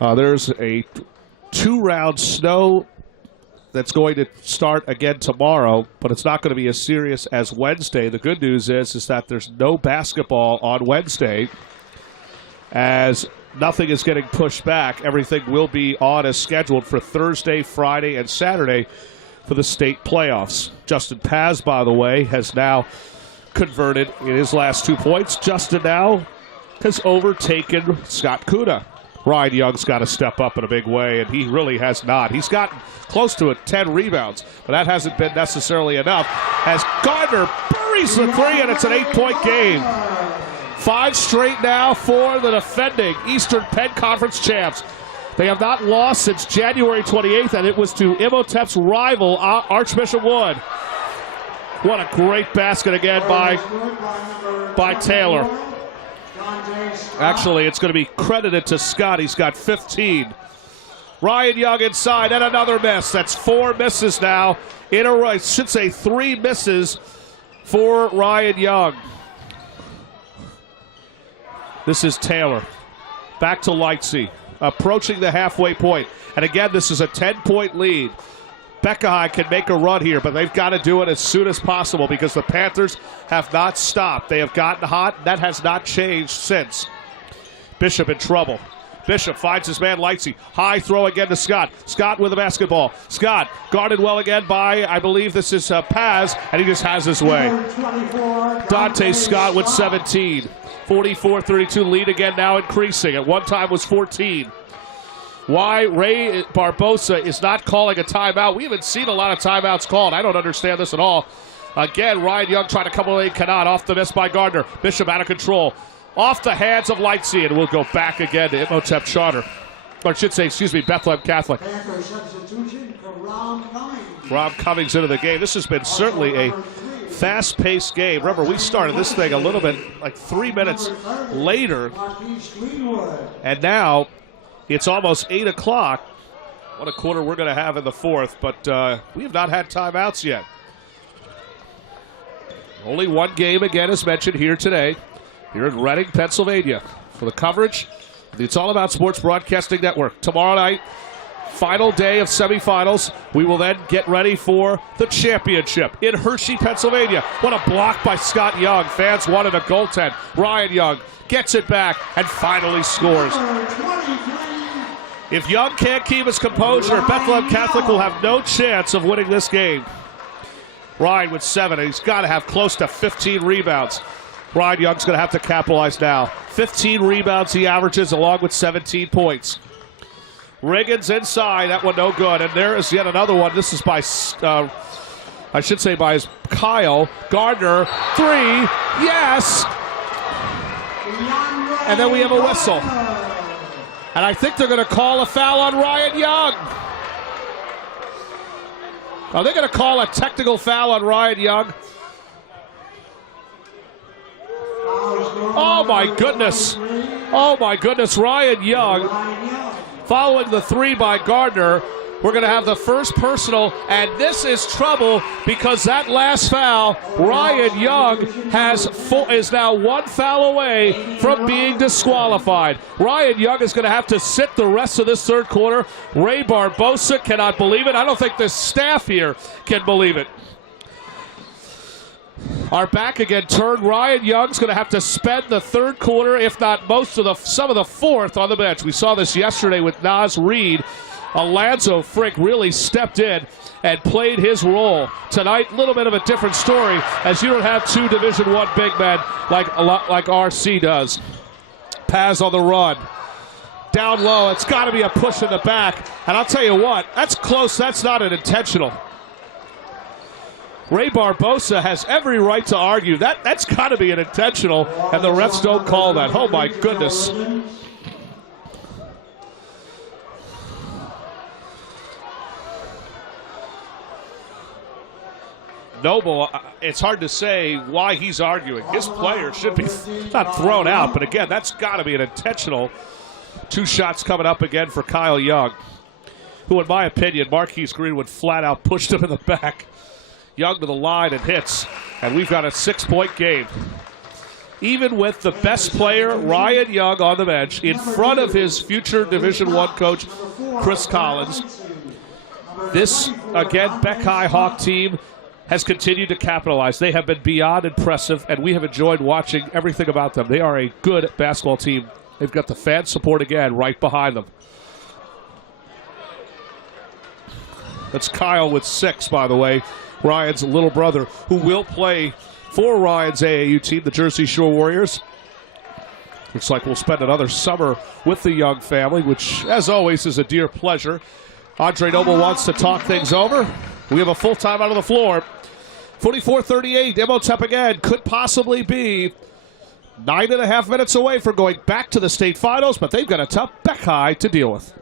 there's a 2-round snow that's going to start again tomorrow, but it's not going to be as serious as Wednesday. The good news is that there's no basketball on Wednesday, as nothing is getting pushed back. Everything will be on as scheduled for Thursday, Friday, and Saturday for the state playoffs. Justin Paz, by the way, has now converted in his last 2 points. Justin now has overtaken Scott Kuda. Ryan Young's got to step up in a big way, and he really has not. He's gotten close to 10 rebounds, but that hasn't been necessarily enough as Gardner buries the 3, and it's an 8-point game. 5 straight now for the defending Eastern Penn Conference champs. They have not lost since January 28th, and it was to Imhotep's rival, Archbishop Wood. What a great basket again by Taylor. Actually, it's going to be credited to Scott. He's got 15. Ryan Young inside, and another miss. That's 4 misses now in a row. I should say 3 misses for Ryan Young. This is Taylor. Back to Lightsey. Approaching the halfway point. And again, this is a 10-point lead. Beckahai can make a run here, but they've got to do it as soon as possible because the Panthers have not stopped. They have gotten hot. That has not changed since. Bishop in trouble. Bishop finds his man Lightsey. High throw again to Scott. Scott with the basketball. Scott guarded well again by, I believe this is Paz, and he just has his way. Dante Scott with 17. 44-32 lead again, now increasing. At one time was 14. Why Ray Barbosa is not calling a timeout. We haven't seen a lot of timeouts called. I don't understand this at all. Again, Ryan Young trying to come away, cannot. Off the miss by Gardner. Bishop out of control. Off the hands of Lightsey, and we'll go back again to Imhotep Charter. Or I should say, Bethlehem Catholic. Rob Cummings into the game. This has been certainly a fast-paced game. Remember, we started this thing a little bit like 3 minutes later. And now it's almost 8 o'clock. What a quarter we're going to have in the fourth, but we have not had timeouts yet. Only one game, again, as mentioned here today, here in Reading, Pennsylvania. For the coverage of the It's All About Sports Broadcasting Network. Tomorrow night, final day of semifinals. We will then get ready for the championship in Hershey, Pennsylvania. What a block by Scott Young. Fans wanted a goaltend. Ryan Young gets it back and finally scores. If Young can't keep his composure, Bethlehem Catholic will have no chance of winning this game. Ryan with 7, and he's got to have close to 15 rebounds. Ryan Young's going to have to capitalize now. 15 rebounds he averages along with 17 points. Riggins inside, that one no good. And there is yet another one. This is by, by Kyle. Gardner, 3, yes! And then we have a whistle. And I think they're going to call a foul on Ryan Young. Are they going to call a technical foul on Ryan Young? Oh, my goodness. Oh, my goodness. Ryan Young, following the 3 by Gardner. We're going to have the first personal, and this is trouble because that last foul, Ryan Young is now 1 foul away from being disqualified. Ryan Young is going to have to sit the rest of this third quarter. Ray Barbosa cannot believe it. I don't think the staff here can believe it. Our back again turned. Ryan Young's going to have to spend the third quarter, if not some of the fourth on the bench. We saw this yesterday with Naz Reid. Alonzo Frick really stepped in and played his role. Tonight, a little bit of a different story, as you don't have 2 Division I big men like RC does. Paz on the run. Down low, it's got to be a push in the back. And I'll tell you what, that's close. That's not an intentional. Ray Barbosa has every right to argue. That's got to be an intentional, and the refs don't call that. Oh, my goodness. Noble, it's hard to say why he's arguing. His player should be not thrown out, but again, that's got to be an intentional. 2 shots coming up again for Kyle Young, who, in my opinion, Marquise Greenwood flat out pushed him in the back. Young to the line and hits, and we've got a 6-point game. Even with the best player, Ryan Young, on the bench, in front of his future Division I coach, Chris Collins, this, again, Beck-High Hawk team has continued to capitalize. They have been beyond impressive, and we have enjoyed watching everything about them. They are a good basketball team. They've got the fan support again right behind them. That's Kyle with 6, by the way, Ryan's little brother, who will play for Ryan's AAU team, the Jersey Shore Warriors. Looks like we'll spend another summer with the Young family, which, as always, is a dear pleasure. Andre Noble wants to talk things over. We have a full time out of the floor. 44-38, Imhotep again could possibly be 9.5 minutes away from going back to the state finals, but they've got a tough Beck-High to deal with.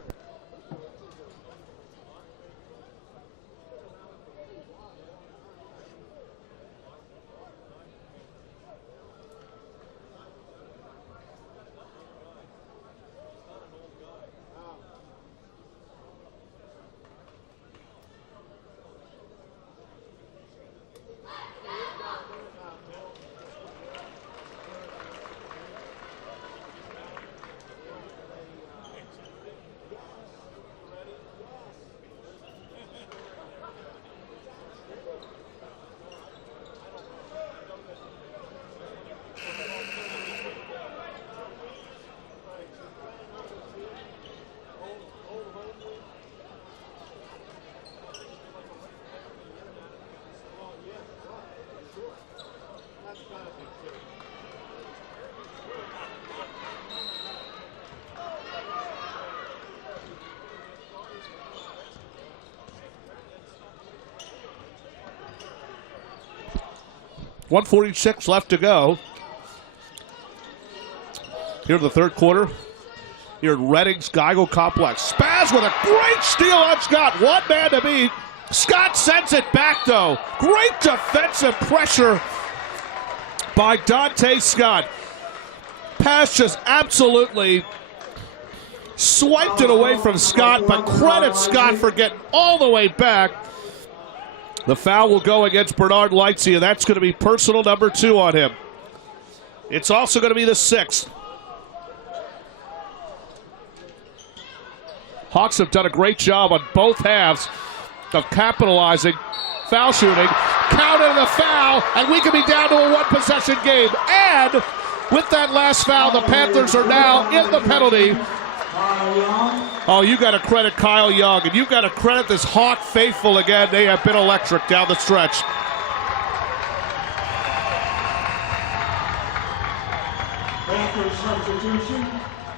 1:46 left to go. Here in the third quarter. Here at Reading's Geigel Complex. Spaz with a great steal on Scott. One man to beat. Scott sends it back, though. Great defensive pressure by Dante Scott. Pass just absolutely swiped it away from Scott, but credit Scott for getting all the way back. The foul will go against Bernard Lightsey, and that's going to be personal number 2 on him. It's also going to be the 6th. Hawks have done a great job on both halves of capitalizing. Foul shooting, counted the foul, and we could be down to a one-possession game. And with that last foul, the Panthers are now in the penalty. Oh, you got to credit Kyle Young, and you got to credit this Hawk faithful again. They have been electric down the stretch. Panthers substitution,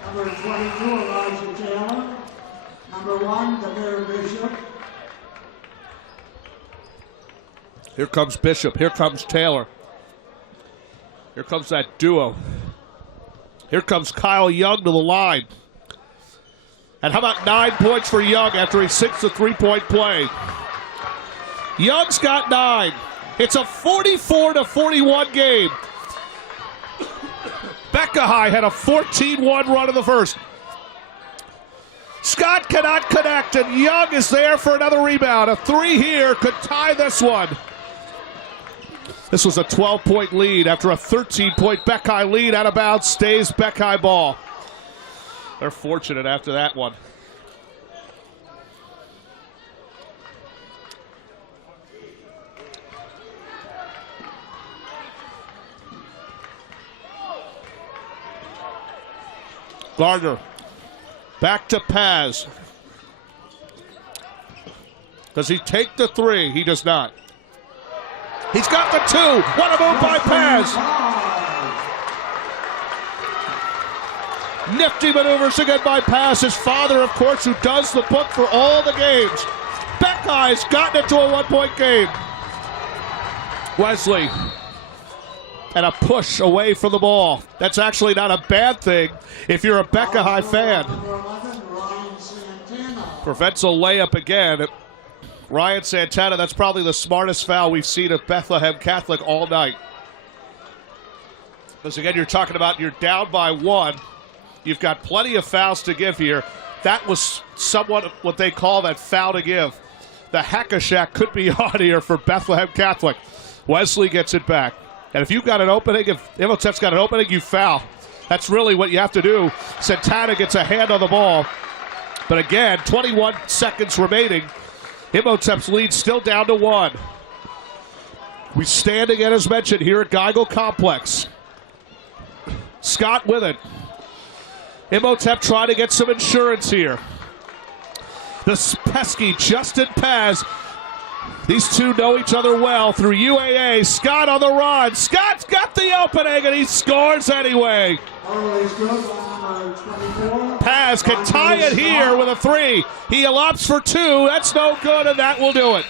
number 22, Elijah Taylor. Number 1, Demir Bishop. Here comes Bishop. Here comes Taylor. Here comes that duo. Here comes Kyle Young to the line. And how about 9 points for Young after he sinks the three-point play? Young's got 9. It's a 44-41 game. Beckahai had a 14-1 run in the first. Scott cannot connect, and Young is there for another rebound. A 3 here could tie this one. This was a 12-point lead after a 13-point Beckeye lead. Out of bounds, stays Beckeye ball. They're fortunate after that one. Gardner. Back to Paz. Does he take the 3? He does not. He's got the 2. What a move by Paz. Nifty maneuvers again by Paz. His father, of course, who does the book for all the games. Beckey's gotten it to a 1-point game. Wesley. And a push away from the ball. That's actually not a bad thing if you're a Beckeye fan. Prevents a layup again. Ryan Santana, that's probably the smartest foul we've seen at Bethlehem Catholic all night. Because again, you're talking about you're down by 1. You've got plenty of fouls to give here. That was somewhat what they call that foul to give. The hack-a-shack could be on here for Bethlehem Catholic. Wesley gets it back. And if you've got an opening, if Imhotep's got an opening, you foul. That's really what you have to do. Santana gets a hand on the ball. But again, 21 seconds remaining. Imhotep's lead still down to 1. We stand again, as mentioned, here at Geigel Complex. Scott with it. Imhotep trying to get some insurance here. The pesky Justin Paz. These two know each other well through UAA. Scott on the run. Scott's got the opening, and he scores anyway. Paz can tie it here with a 3. He elopts for 2. That's no good, and that will do it.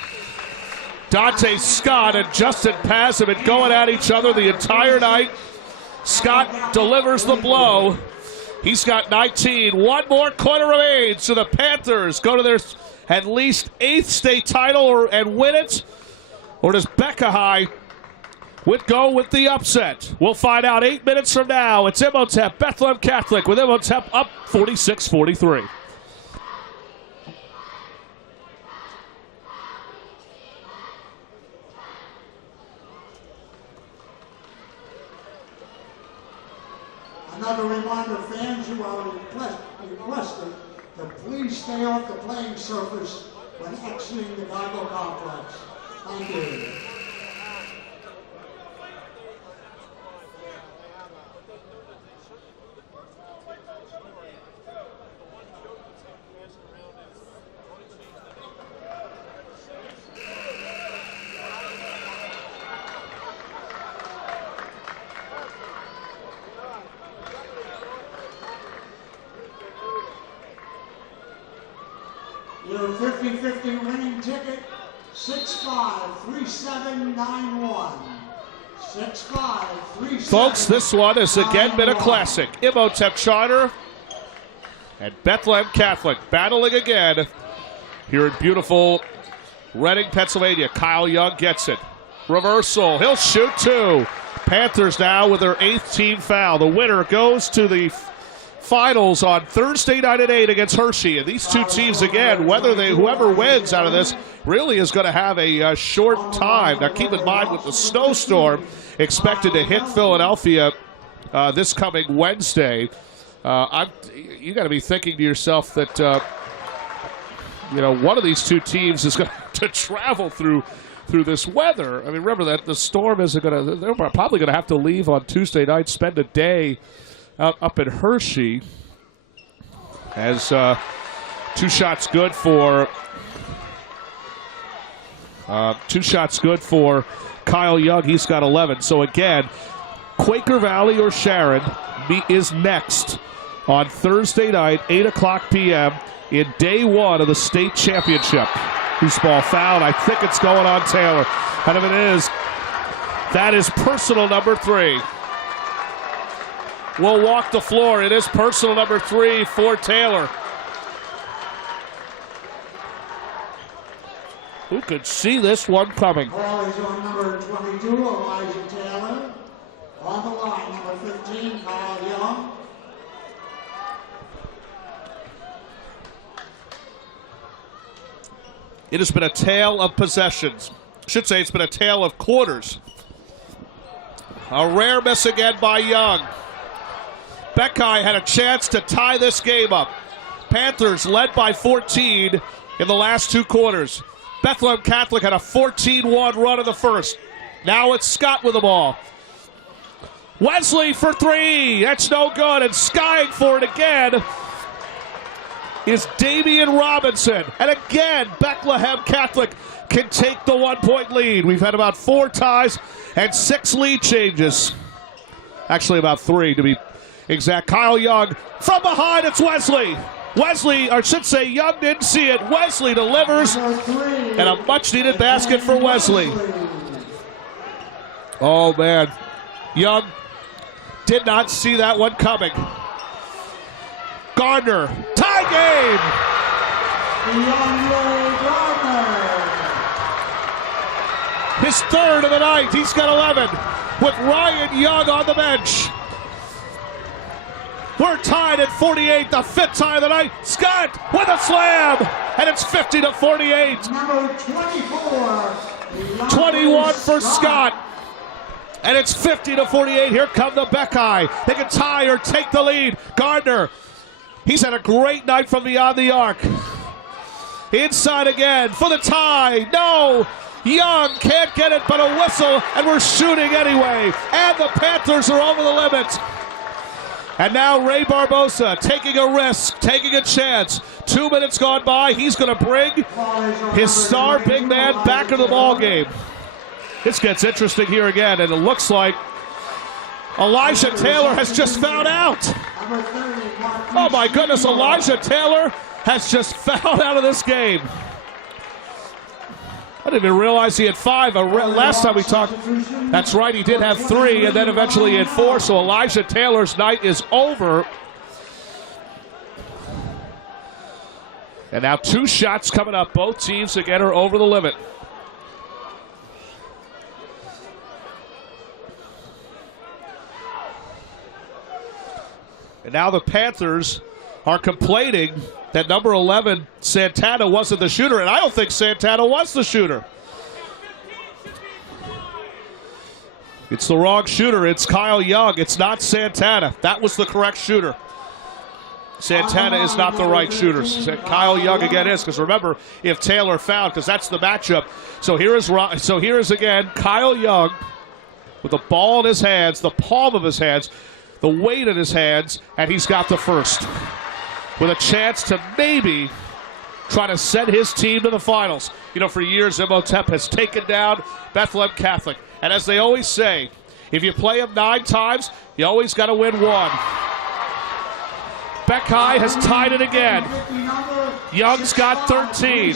Dante Scott and Justin Paz have been going at each other the entire night. Scott delivers the blow. He's got 19. One more quarter remains. So the Panthers go to their at least 8th state title and win it. Or does Beckahai go with the upset? We'll find out 8 minutes from now. It's Imhotep, Bethlehem Catholic, with Imhotep up 46-43. Another reminder, fans, you are requested to please stay off the playing surface when exiting the Geigel Complex. Thank you. Your 50-50 winning ticket, 653791. 6-5, 3-7. Folks, this one has again been a classic. Imhotep Charter and Bethlehem Catholic battling again here in beautiful Reading, Pennsylvania. Kyle Young gets it. Reversal. He'll shoot two. Panthers now with their 8th team foul. The winner goes to the finals on Thursday night at 8 against Hershey. And these two teams, again, whoever wins out of this really is going to have a short time. Now, keep in mind with the snowstorm expected to hit Philadelphia this coming Wednesday, you got to be thinking to yourself that one of these two teams is going to travel through this weather. I mean, remember that the storm isn't going to. They're probably going to have to leave on Tuesday night, spend a day out up in Hershey. As two shots good for Kyle Young. He's got 11. So again, Quaker Valley or Sharon is next on Thursday night, 8 o'clock p.m. in day one of the state championship. Loose ball foul. I think it's going on Taylor. And if it is, that is personal number 3. Will walk the floor. It is personal number 3 for Taylor. Who could see this one coming? Ball is on number 22, Elijah Taylor. On the line, number 15, Kyle Young. It has been a tale of possessions. I should say it's been a tale of quarters. A rare miss again by Young. Beckeye had a chance to tie this game up. Panthers led by 14 in the last 2 quarters. Bethlehem Catholic had a 14-1 run in the first. Now it's Scott with the ball. Wesley for 3. That's no good. And skying for it again is Damian Robinson. And again, Bethlehem Catholic can take the 1-point lead. We've had about 4 ties and 6 lead changes. Actually, about 3 to be exact. Kyle Young from behind. It's Wesley. Wesley, or I should say Young didn't see it. Wesley delivers. And a much-needed basket for Wesley. Oh, man. Young did not see that one coming. Gardner, tie game. His 3rd of the night. He's got 11 with Ryan Young on the bench. We're tied at 48, the 5th tie of the night. Scott with a slam, and it's 50-48. Number 24. 21 for Scott. And it's 50-48. Here come the Beckeye. They can tie or take the lead. Gardner, he's had a great night from beyond the arc. Inside again for the tie. No. Young can't get it, but a whistle, and we're shooting anyway. And the Panthers are over the limit. And now Ray Barbosa taking a risk, taking a chance. 2 minutes gone by. He's going to bring his star big man back into the ball game. This gets interesting here again, and it looks like Elijah Taylor has just fouled out. Oh my goodness, Elijah Taylor has just fouled out of this game. I didn't even realize he had 5. Last time we talked, that's right, he did have 3, and then eventually he had 4, so Elijah Taylor's night is over. And now 2 shots coming up. Both teams again are over the limit. And now the Panthers are complaining that number 11, Santana, wasn't the shooter, and I don't think Santana was the shooter. It's the wrong shooter. It's Kyle Young. It's not Santana. That was the correct shooter. Santana is not the right shooter. Kyle Young again is, because remember, if Taylor fouled, because that's the matchup. So here is again Kyle Young with the ball in his hands, the palm of his hands, the weight in his hands, and he's got the first, with a chance to maybe try to send his team to the finals. You know, for years, Imhotep has taken down Bethlehem Catholic. And as they always say, if you play them 9 times, you always got to win 1. Beckeye has tied it again. Young's got 13.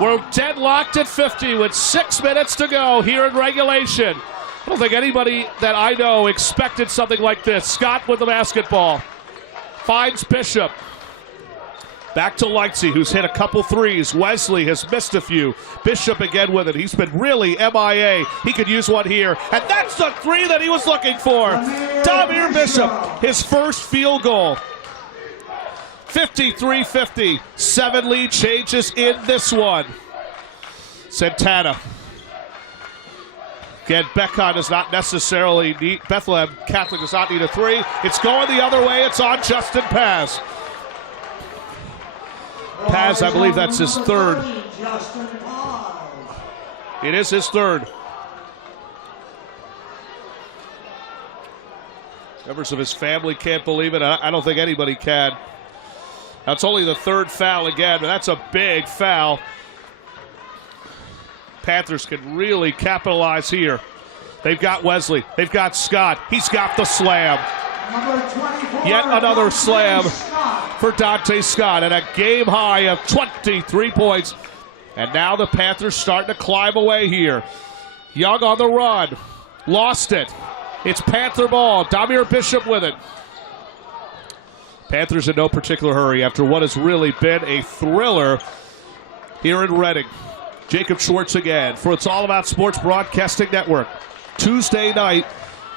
We're deadlocked at 50 with 6 minutes to go here in regulation. I don't think anybody that I know expected something like this. Scott with the basketball. Finds Bishop. Back to Lightsey, who's hit a couple threes. Wesley has missed a few. Bishop again with it. He's been really MIA. He could use one here. And that's the three that he was looking for. Damir Bishop, his first field goal. 53-50. 7 lead changes in this one. Santana. Again, Beckon does not necessarily need, Bethlehem Catholic does not need a three. It's going the other way. It's on Justin Paz. Paz, I believe that's his third. It is his third. Members of his family can't believe it. I don't think anybody can. That's only the third foul again, but that's a big foul. Panthers can really capitalize here. They've got Wesley. They've got Scott. He's got the slam. Yet another slam for Dante Scott and a game high of 23 points. And now the Panthers starting to climb away here. Young on the run. Lost it. It's Panther ball. Damir Bishop with it. Panthers in no particular hurry after what has really been a thriller here in Reading. Jacob Schwartz again for It's All About Sports Broadcasting Network. Tuesday night,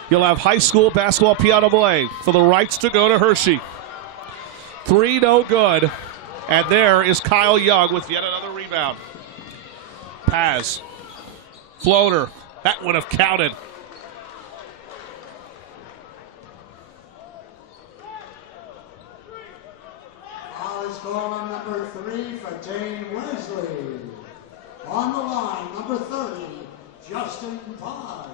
you'll have high school basketball PIAA for the rights to go to Hershey. 3 no good. And there is Kyle Young with yet another rebound. Paz. Floater. That would have counted. Foul is called on number 3 for Dane Wesley. On the line, number 30, Justin Paz.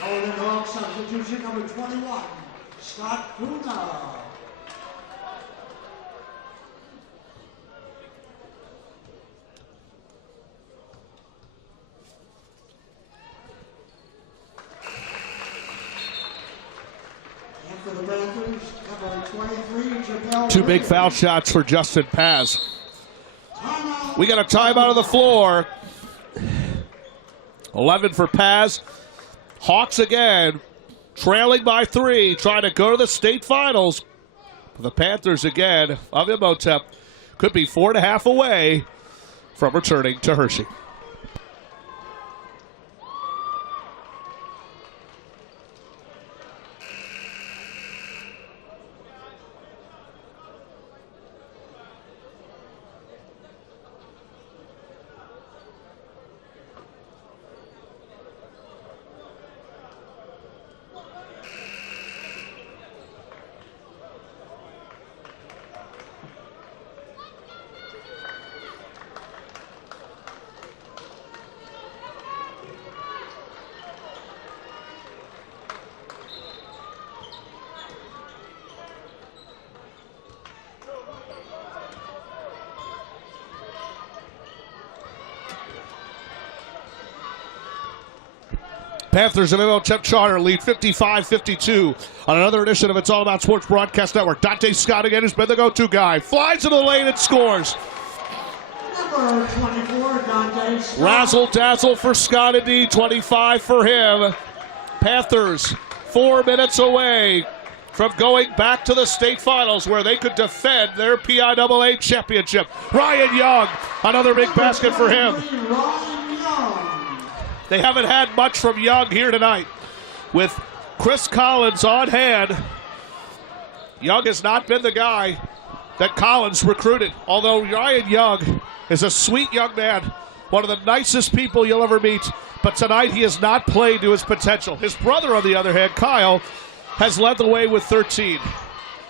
Golden Hawk substitution number 21, Scott Kuna. Two big foul shots for Justin Paz. We got a timeout on the floor. 11 for Paz. Hawks again, trailing by 3, trying to go to the state finals. The Panthers again of Imhotep could be 4.5 away from returning to Hershey. Panthers of Imhotep Charter lead 55-52 on another edition of It's All About Sports Broadcast Network. Dante Scott again has been the go-to guy. Flies into the lane and scores. Number 24, Dante Scott. Razzle-dazzle for Scott indeed, 25 for him. Panthers 4 minutes away from going back to the state finals where they could defend their PIAA championship. Ryan Young, another big basket for him. Ryan Young. They haven't had much from Young here tonight. With Chris Collins on hand, Young has not been the guy that Collins recruited. Although Ryan Young is a sweet young man, one of the nicest people you'll ever meet. But tonight he has not played to his potential. His brother, on the other hand, Kyle, has led the way with 13.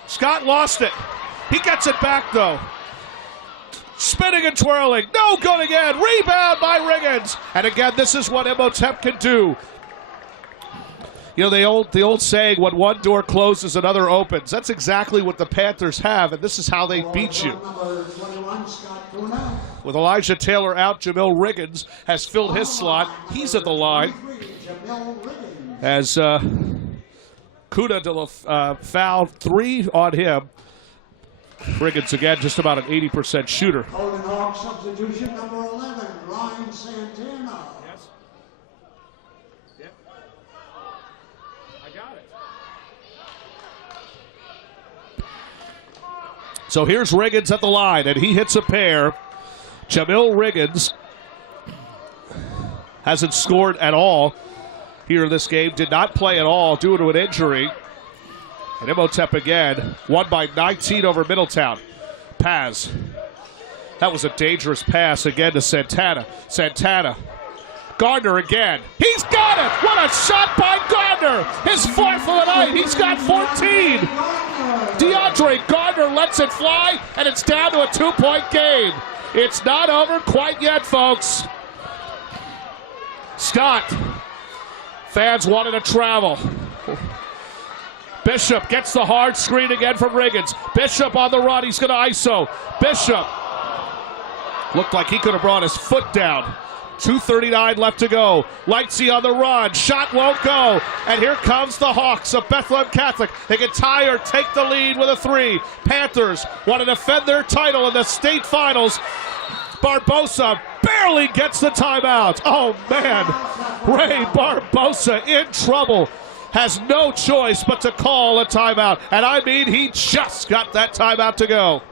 Scott lost it. He gets it back, though. Spinning and twirling. No good again. Rebound by Riggins. And again, this is what Imhotep can do. You know, the old saying, when one door closes, another opens. That's exactly what the Panthers have, and this is how they beat you. With Elijah Taylor out, Jamil Riggins has filled his slot. He's at the line. As Kuda de la foul, 3 on him. Riggins, again, just about an 80% shooter. Golden Hawk substitution number 11, Ryan Santana. Yes. Yep. I got it. So here's Riggins at the line, and he hits a pair. Jamil Riggins hasn't scored at all here in this game. Did not play at all due to an injury. And Imhotep again, won by 19 over Middletown. Paz. That was a dangerous pass again to Santana. Santana. Gardner again. He's got it! What a shot by Gardner! His 4th of the night. He's got 14. DeAndre Gardner lets it fly, and it's down to a 2-point game. It's not over quite yet, folks. Scott. Fans wanted to travel. Bishop gets the hard screen again from Riggins. Bishop on the run. He's going to ISO. Bishop looked like he could have brought his foot down. 2:39 left to go. Lightsey on the run. Shot won't go. And here comes the Hawks of Bethlehem Catholic. They can tie or take the lead with a 3. Panthers want to defend their title in the state finals. Barbosa barely gets the timeout. Oh, man. Ray Barbosa in trouble. Has no choice but to call a timeout. And I mean, he just got that timeout to go.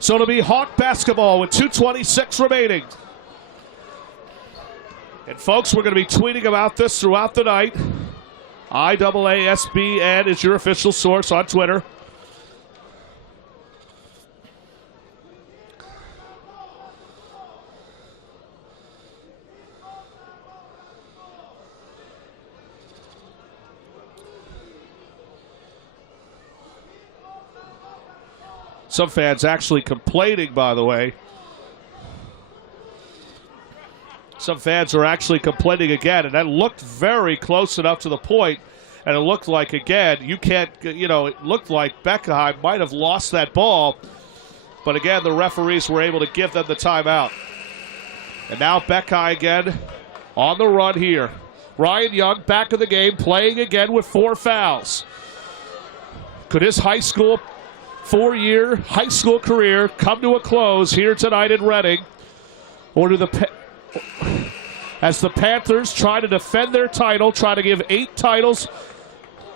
So it'll be Hawk basketball with 2:26 remaining. And folks, we're going to be tweeting about this throughout the night. IAASBN is your official source on Twitter. Some fans actually complaining, by the way. Some fans are actually complaining again, and that looked very close enough to the point, and it looked like, again, you can't, you know, it looked like Bethlehem might have lost that ball, but again, the referees were able to give them the timeout. And now Bethlehem again on the run here. Ryan Young back in the game, playing again with 4 fouls. Could his high school 4-year high school career come to a close here tonight in Reading? Or do as the Panthers try to defend their title, try to give 8 titles,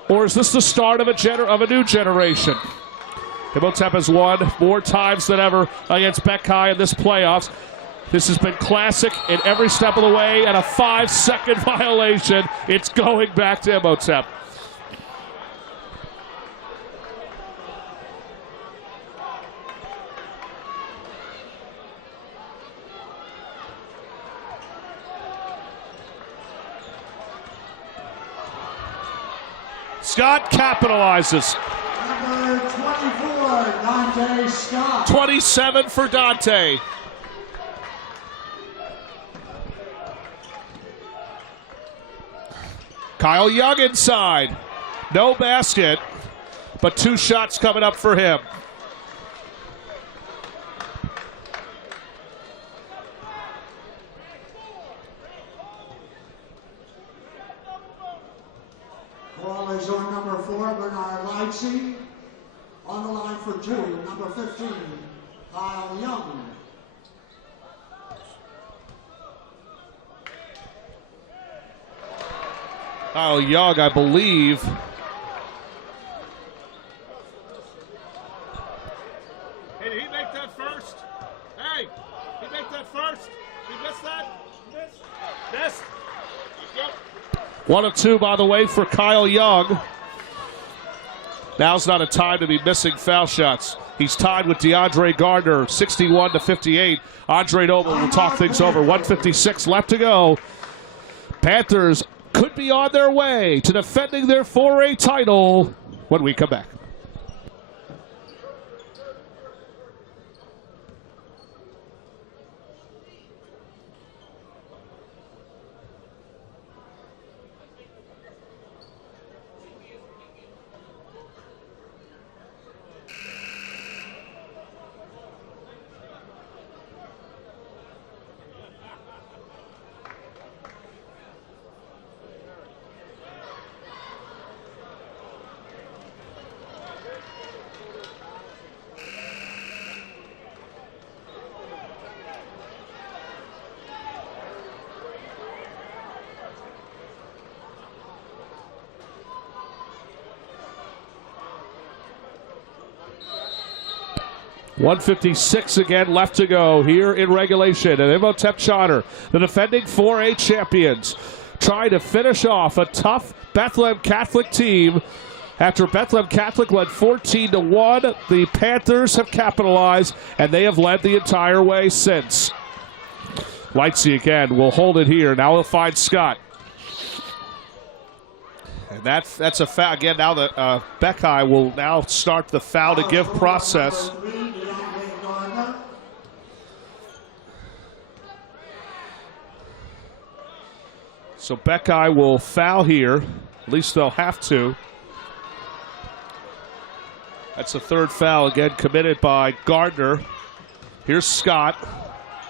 or is this the start of a new generation? Imhotep has won more times than ever against Bethlehem in this playoffs. This has been classic in every step of the way, and a 5-second violation. It's going back to Imhotep. Scott capitalizes. Number 24, Dante Scott. 27 for Dante. Kyle Young inside. No basket, but 2 shots coming up for him. Ball is on number 4, Bernard Lightsey. On the line for 2, number 15, Kyle Young. Kyle Young, I believe. Hey, did he make that first? Hey, he make that first? He missed that? Missed? 1 of 2, by the way, for Kyle Young. Now's not a time to be missing foul shots. He's tied with DeAndre Gardner, 61-58. Andre Noble will talk things over. 1:56 left to go. Panthers could be on their way to defending their 4A title when we come back. 1:56 again left to go here in regulation. And Imhotep Charter, the defending 4A champions, trying to finish off a tough Bethlehem Catholic team. After Bethlehem Catholic led 14-1, the Panthers have capitalized, and they have led the entire way since. Lightsey again will hold it here. Now he'll find Scott. And that's a foul. Again, now the Beckeye will now start the foul to give process. So Beckeye will foul here. At least they'll have to. That's the third foul again committed by Gardner. Here's Scott.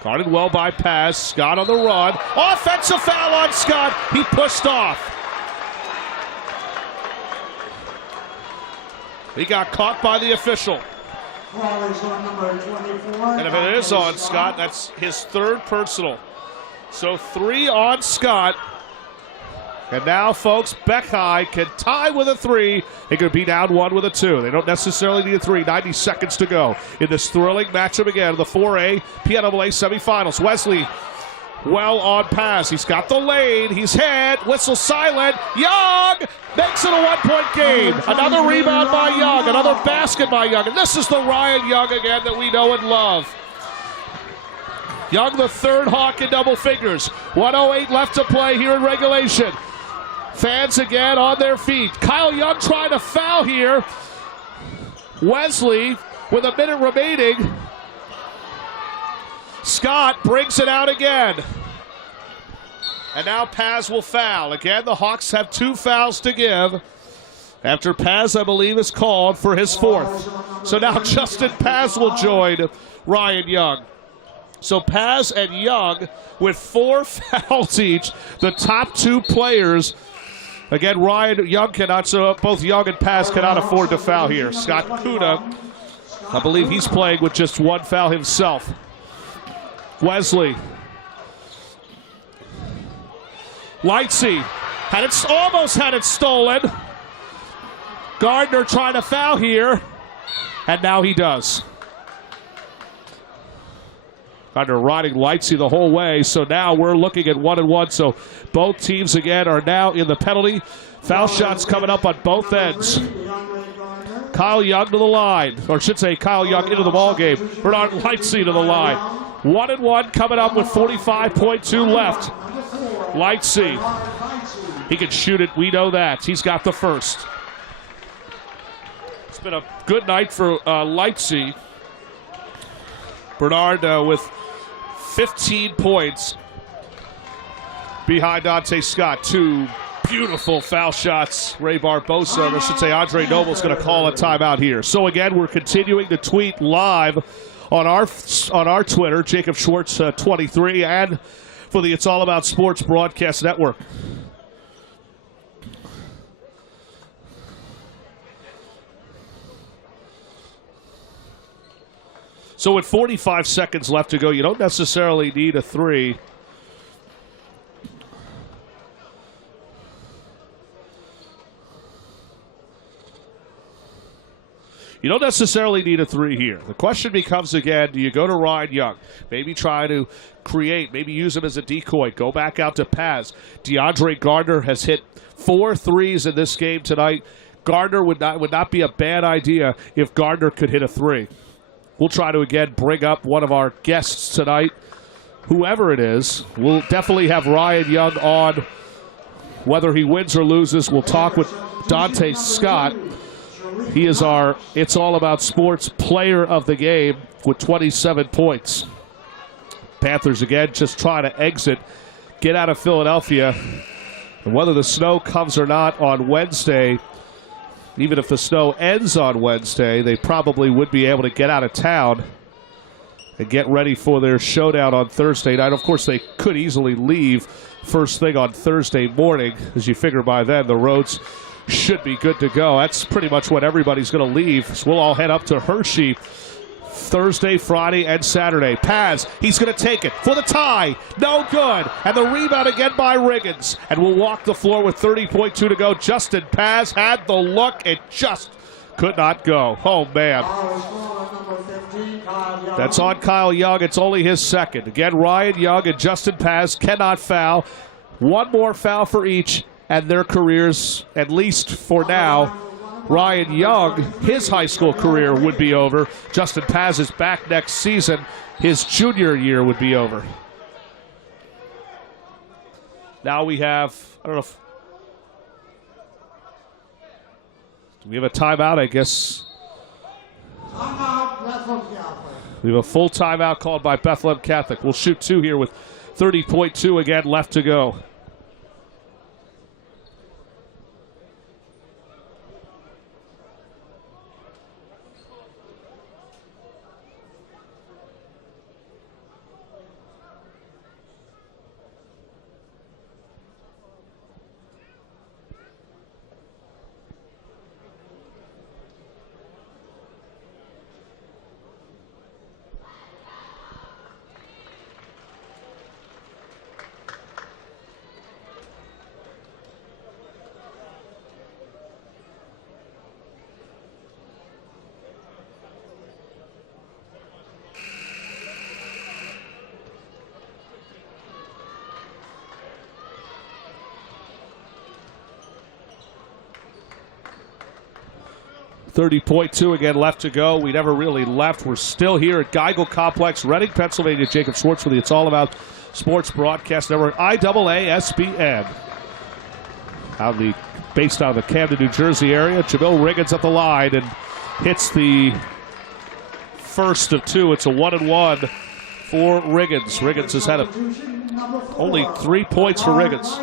Guarded well by Paz. Scott on the run. Offensive foul on Scott. He pushed off. He got caught by the official. And if it is on Scott, that's his third personal. So 3 on Scott. And now, folks, Beckeye can tie with a 3. They could be down 1 with a 2. They don't necessarily need a 3. 90 seconds to go in this thrilling matchup again. The 4A PNAA semifinals. Wesley well on pass. He's got the lane. He's hit. Whistle silent. Young makes it a 1-point game. Another rebound by Young. Another basket by Young. And this is the Ryan Young again that we know and love. Young, the third Hawk in double figures. 1:08 left to play here in regulation. Fans again on their feet. Kyle Young trying to foul here. Wesley with a minute remaining. Scott brings it out again. And now Paz will foul. Again, the Hawks have 2 fouls to give. After Paz, I believe, is called for his 4th. So now Justin Paz will join Ryan Young. So Paz and Young with 4 fouls each. The top 2 players. Again, Ryan Young cannot, so both Young and Paz cannot afford to foul here. Scott Kuna, I believe he's playing with just 1 foul himself. Wesley. Lightsey almost had it stolen. Gardner trying to foul here, and now he does. Gardner riding Lightsey the whole way, so now we're looking at 1-1. So both teams again are now in the penalty. Foul shots coming up on both ends. Kyle Young to the line, or I should say Kyle Young into the ball game. Bernard Lightsey to the line. 1-1 coming up with 45.2 left. Lightsey, he can shoot it. We know that. He's got the first. It's been a good night for Lightsey. Bernard with 15 points behind Dante Scott. 2 beautiful foul shots. Ray Barbosa, or I should say Andre Noble's going to call a timeout here. So again, we're continuing to tweet live on our Twitter, Jacob Schwartz 23, and for the It's All About Sports Broadcast Network. So with 45 seconds left to go, you don't necessarily need a 3. You don't necessarily need a 3 here. The question becomes again, do you go to Ryan Young? Maybe try to create, maybe use him as a decoy. Go back out to Paz. DeAndre Gardner has hit 4 threes in this game tonight. Gardner would not be a bad idea if Gardner could hit a 3. We'll try to, again, bring up one of our guests tonight, whoever it is. We'll definitely have Ryan Young on. Whether he wins or loses, we'll talk with Dante Scott. He is our It's All About Sports player of the game with 27 points. Panthers, again, just trying to exit, get out of Philadelphia. And whether the snow comes or not on Wednesday, even if the snow ends on Wednesday, they probably would be able to get out of town and get ready for their showdown on Thursday night. Of course, they could easily leave first thing on Thursday morning, as you figure by then the roads should be good to go. That's pretty much what everybody's going to leave. So we'll all head up to Hershey Thursday, Friday, and Saturday. Paz, he's going to take it for the tie. No good. And the rebound again by Riggins. And we'll walk the floor with 30.2 to go. Justin Paz had the look. It just could not go. Oh, man. 14, Kyle Young. That's on Kyle Young. It's only his second. Again, Ryan Young and Justin Paz cannot foul. One more foul for each, and their careers, at least for now, Ryan Young, his high school career would be over. Justin Paz is back next season. His junior year would be over. Now we have, I don't know if, do we have a timeout? I guess. Timeout, Bethlehem Catholic. We have a full timeout called by Bethlehem Catholic. We'll shoot two here with 30.2 again left to go. 30.2 again left to go. We never really left. We're still here at Geigel Complex, Reading, Pennsylvania. Jacob Schwartz for the It's All About Sports Broadcast Network, IAASBN. Based out of the Camden, New Jersey area. Jamil Riggins at the line and hits the first of two. It's a 1-and-1 for Riggins. Riggins has had only 3 points for Riggins.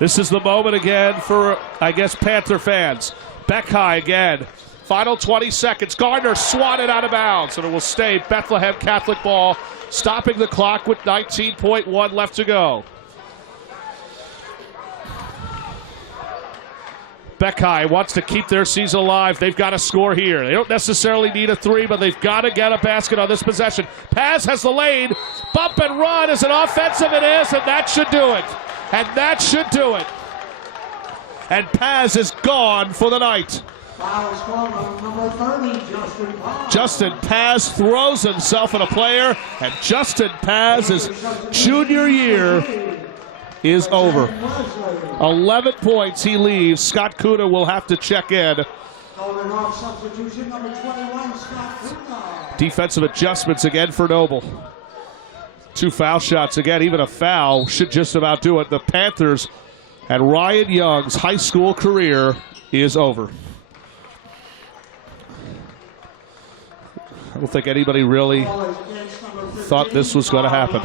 This is the moment again for, I guess, Panther fans. Beckheim again. Final 20 seconds. Gardner swatted out of bounds, and it will stay Bethlehem Catholic ball, stopping the clock with 19.1 left to go. Beckheim wants to keep their season alive. They've got to score here. They don't necessarily need a three, but they've got to get a basket on this possession. Paz has the lane. Bump and run is an offensive. It is, and that should do it. And that should do it. And Paz is gone for the night. Number 30, Justin Paz. Justin Paz throws himself at a player, and Justin Paz's junior year is over. 11 points he leaves. Scott Kuna will have to check in. Going off substitution, number 21, Scott Kuna. Defensive adjustments again for Noble. 2 foul shots again. Even a foul should just about do it. The Panthers and Ryan Young's high school career is over. I don't think anybody really thought this was going to happen.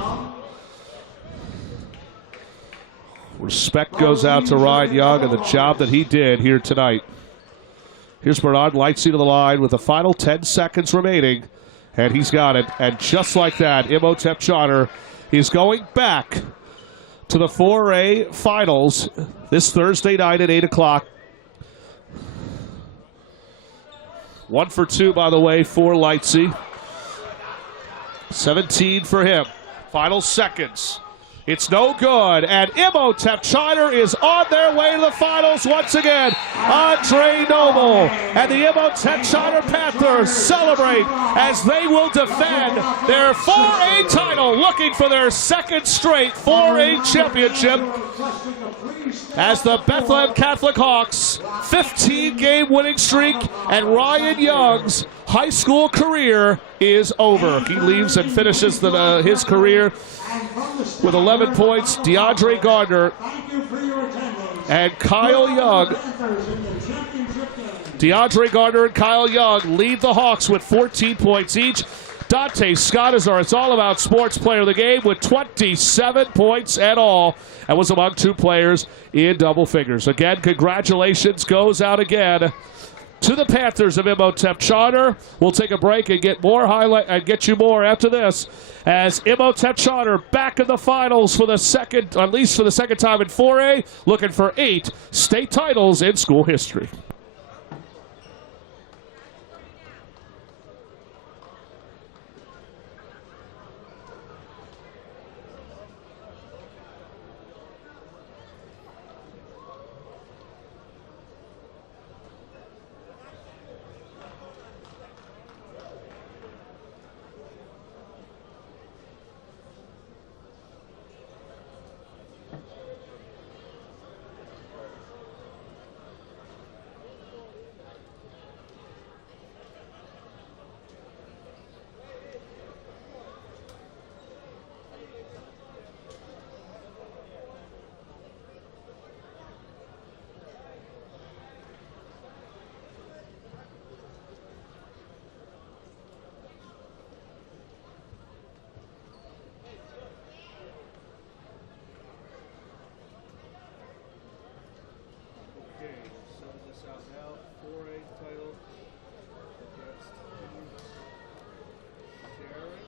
Respect goes out to Ryan Young and the job that he did here tonight. Here's Bernard Lightsey to the line with the final 10 seconds remaining. And he's got it. And just like that, Imhotep Charter is going back to the 4A finals this Thursday night at 8 o'clock. 1 for 2, by the way, for Lightsey. 17 for him. Final seconds. It's no good, and Imhotep Charter is on their way to the finals once again. Andre Noble and the Imhotep Charter Panthers celebrate as they will defend their 4A title, looking for their second straight 4A championship. As the Bethlehem Catholic Hawks 15-game winning streak and Ryan Young's high school career is over. He leaves and finishes his career with 11 points. DeAndre Gardner and Kyle Young. DeAndre Gardner and Kyle Young lead the Hawks with 14 points each. Dante Scott is our It's All About Sports player of the game with 27 points and all, and was among 2 players in double figures. Again, congratulations goes out again to the Panthers of Imhotep Charter. We'll take a break and get more highlight and get you more after this, as Imhotep Charter back in the finals for the second, at least for the second time in 4A, looking for 8 state titles in school history.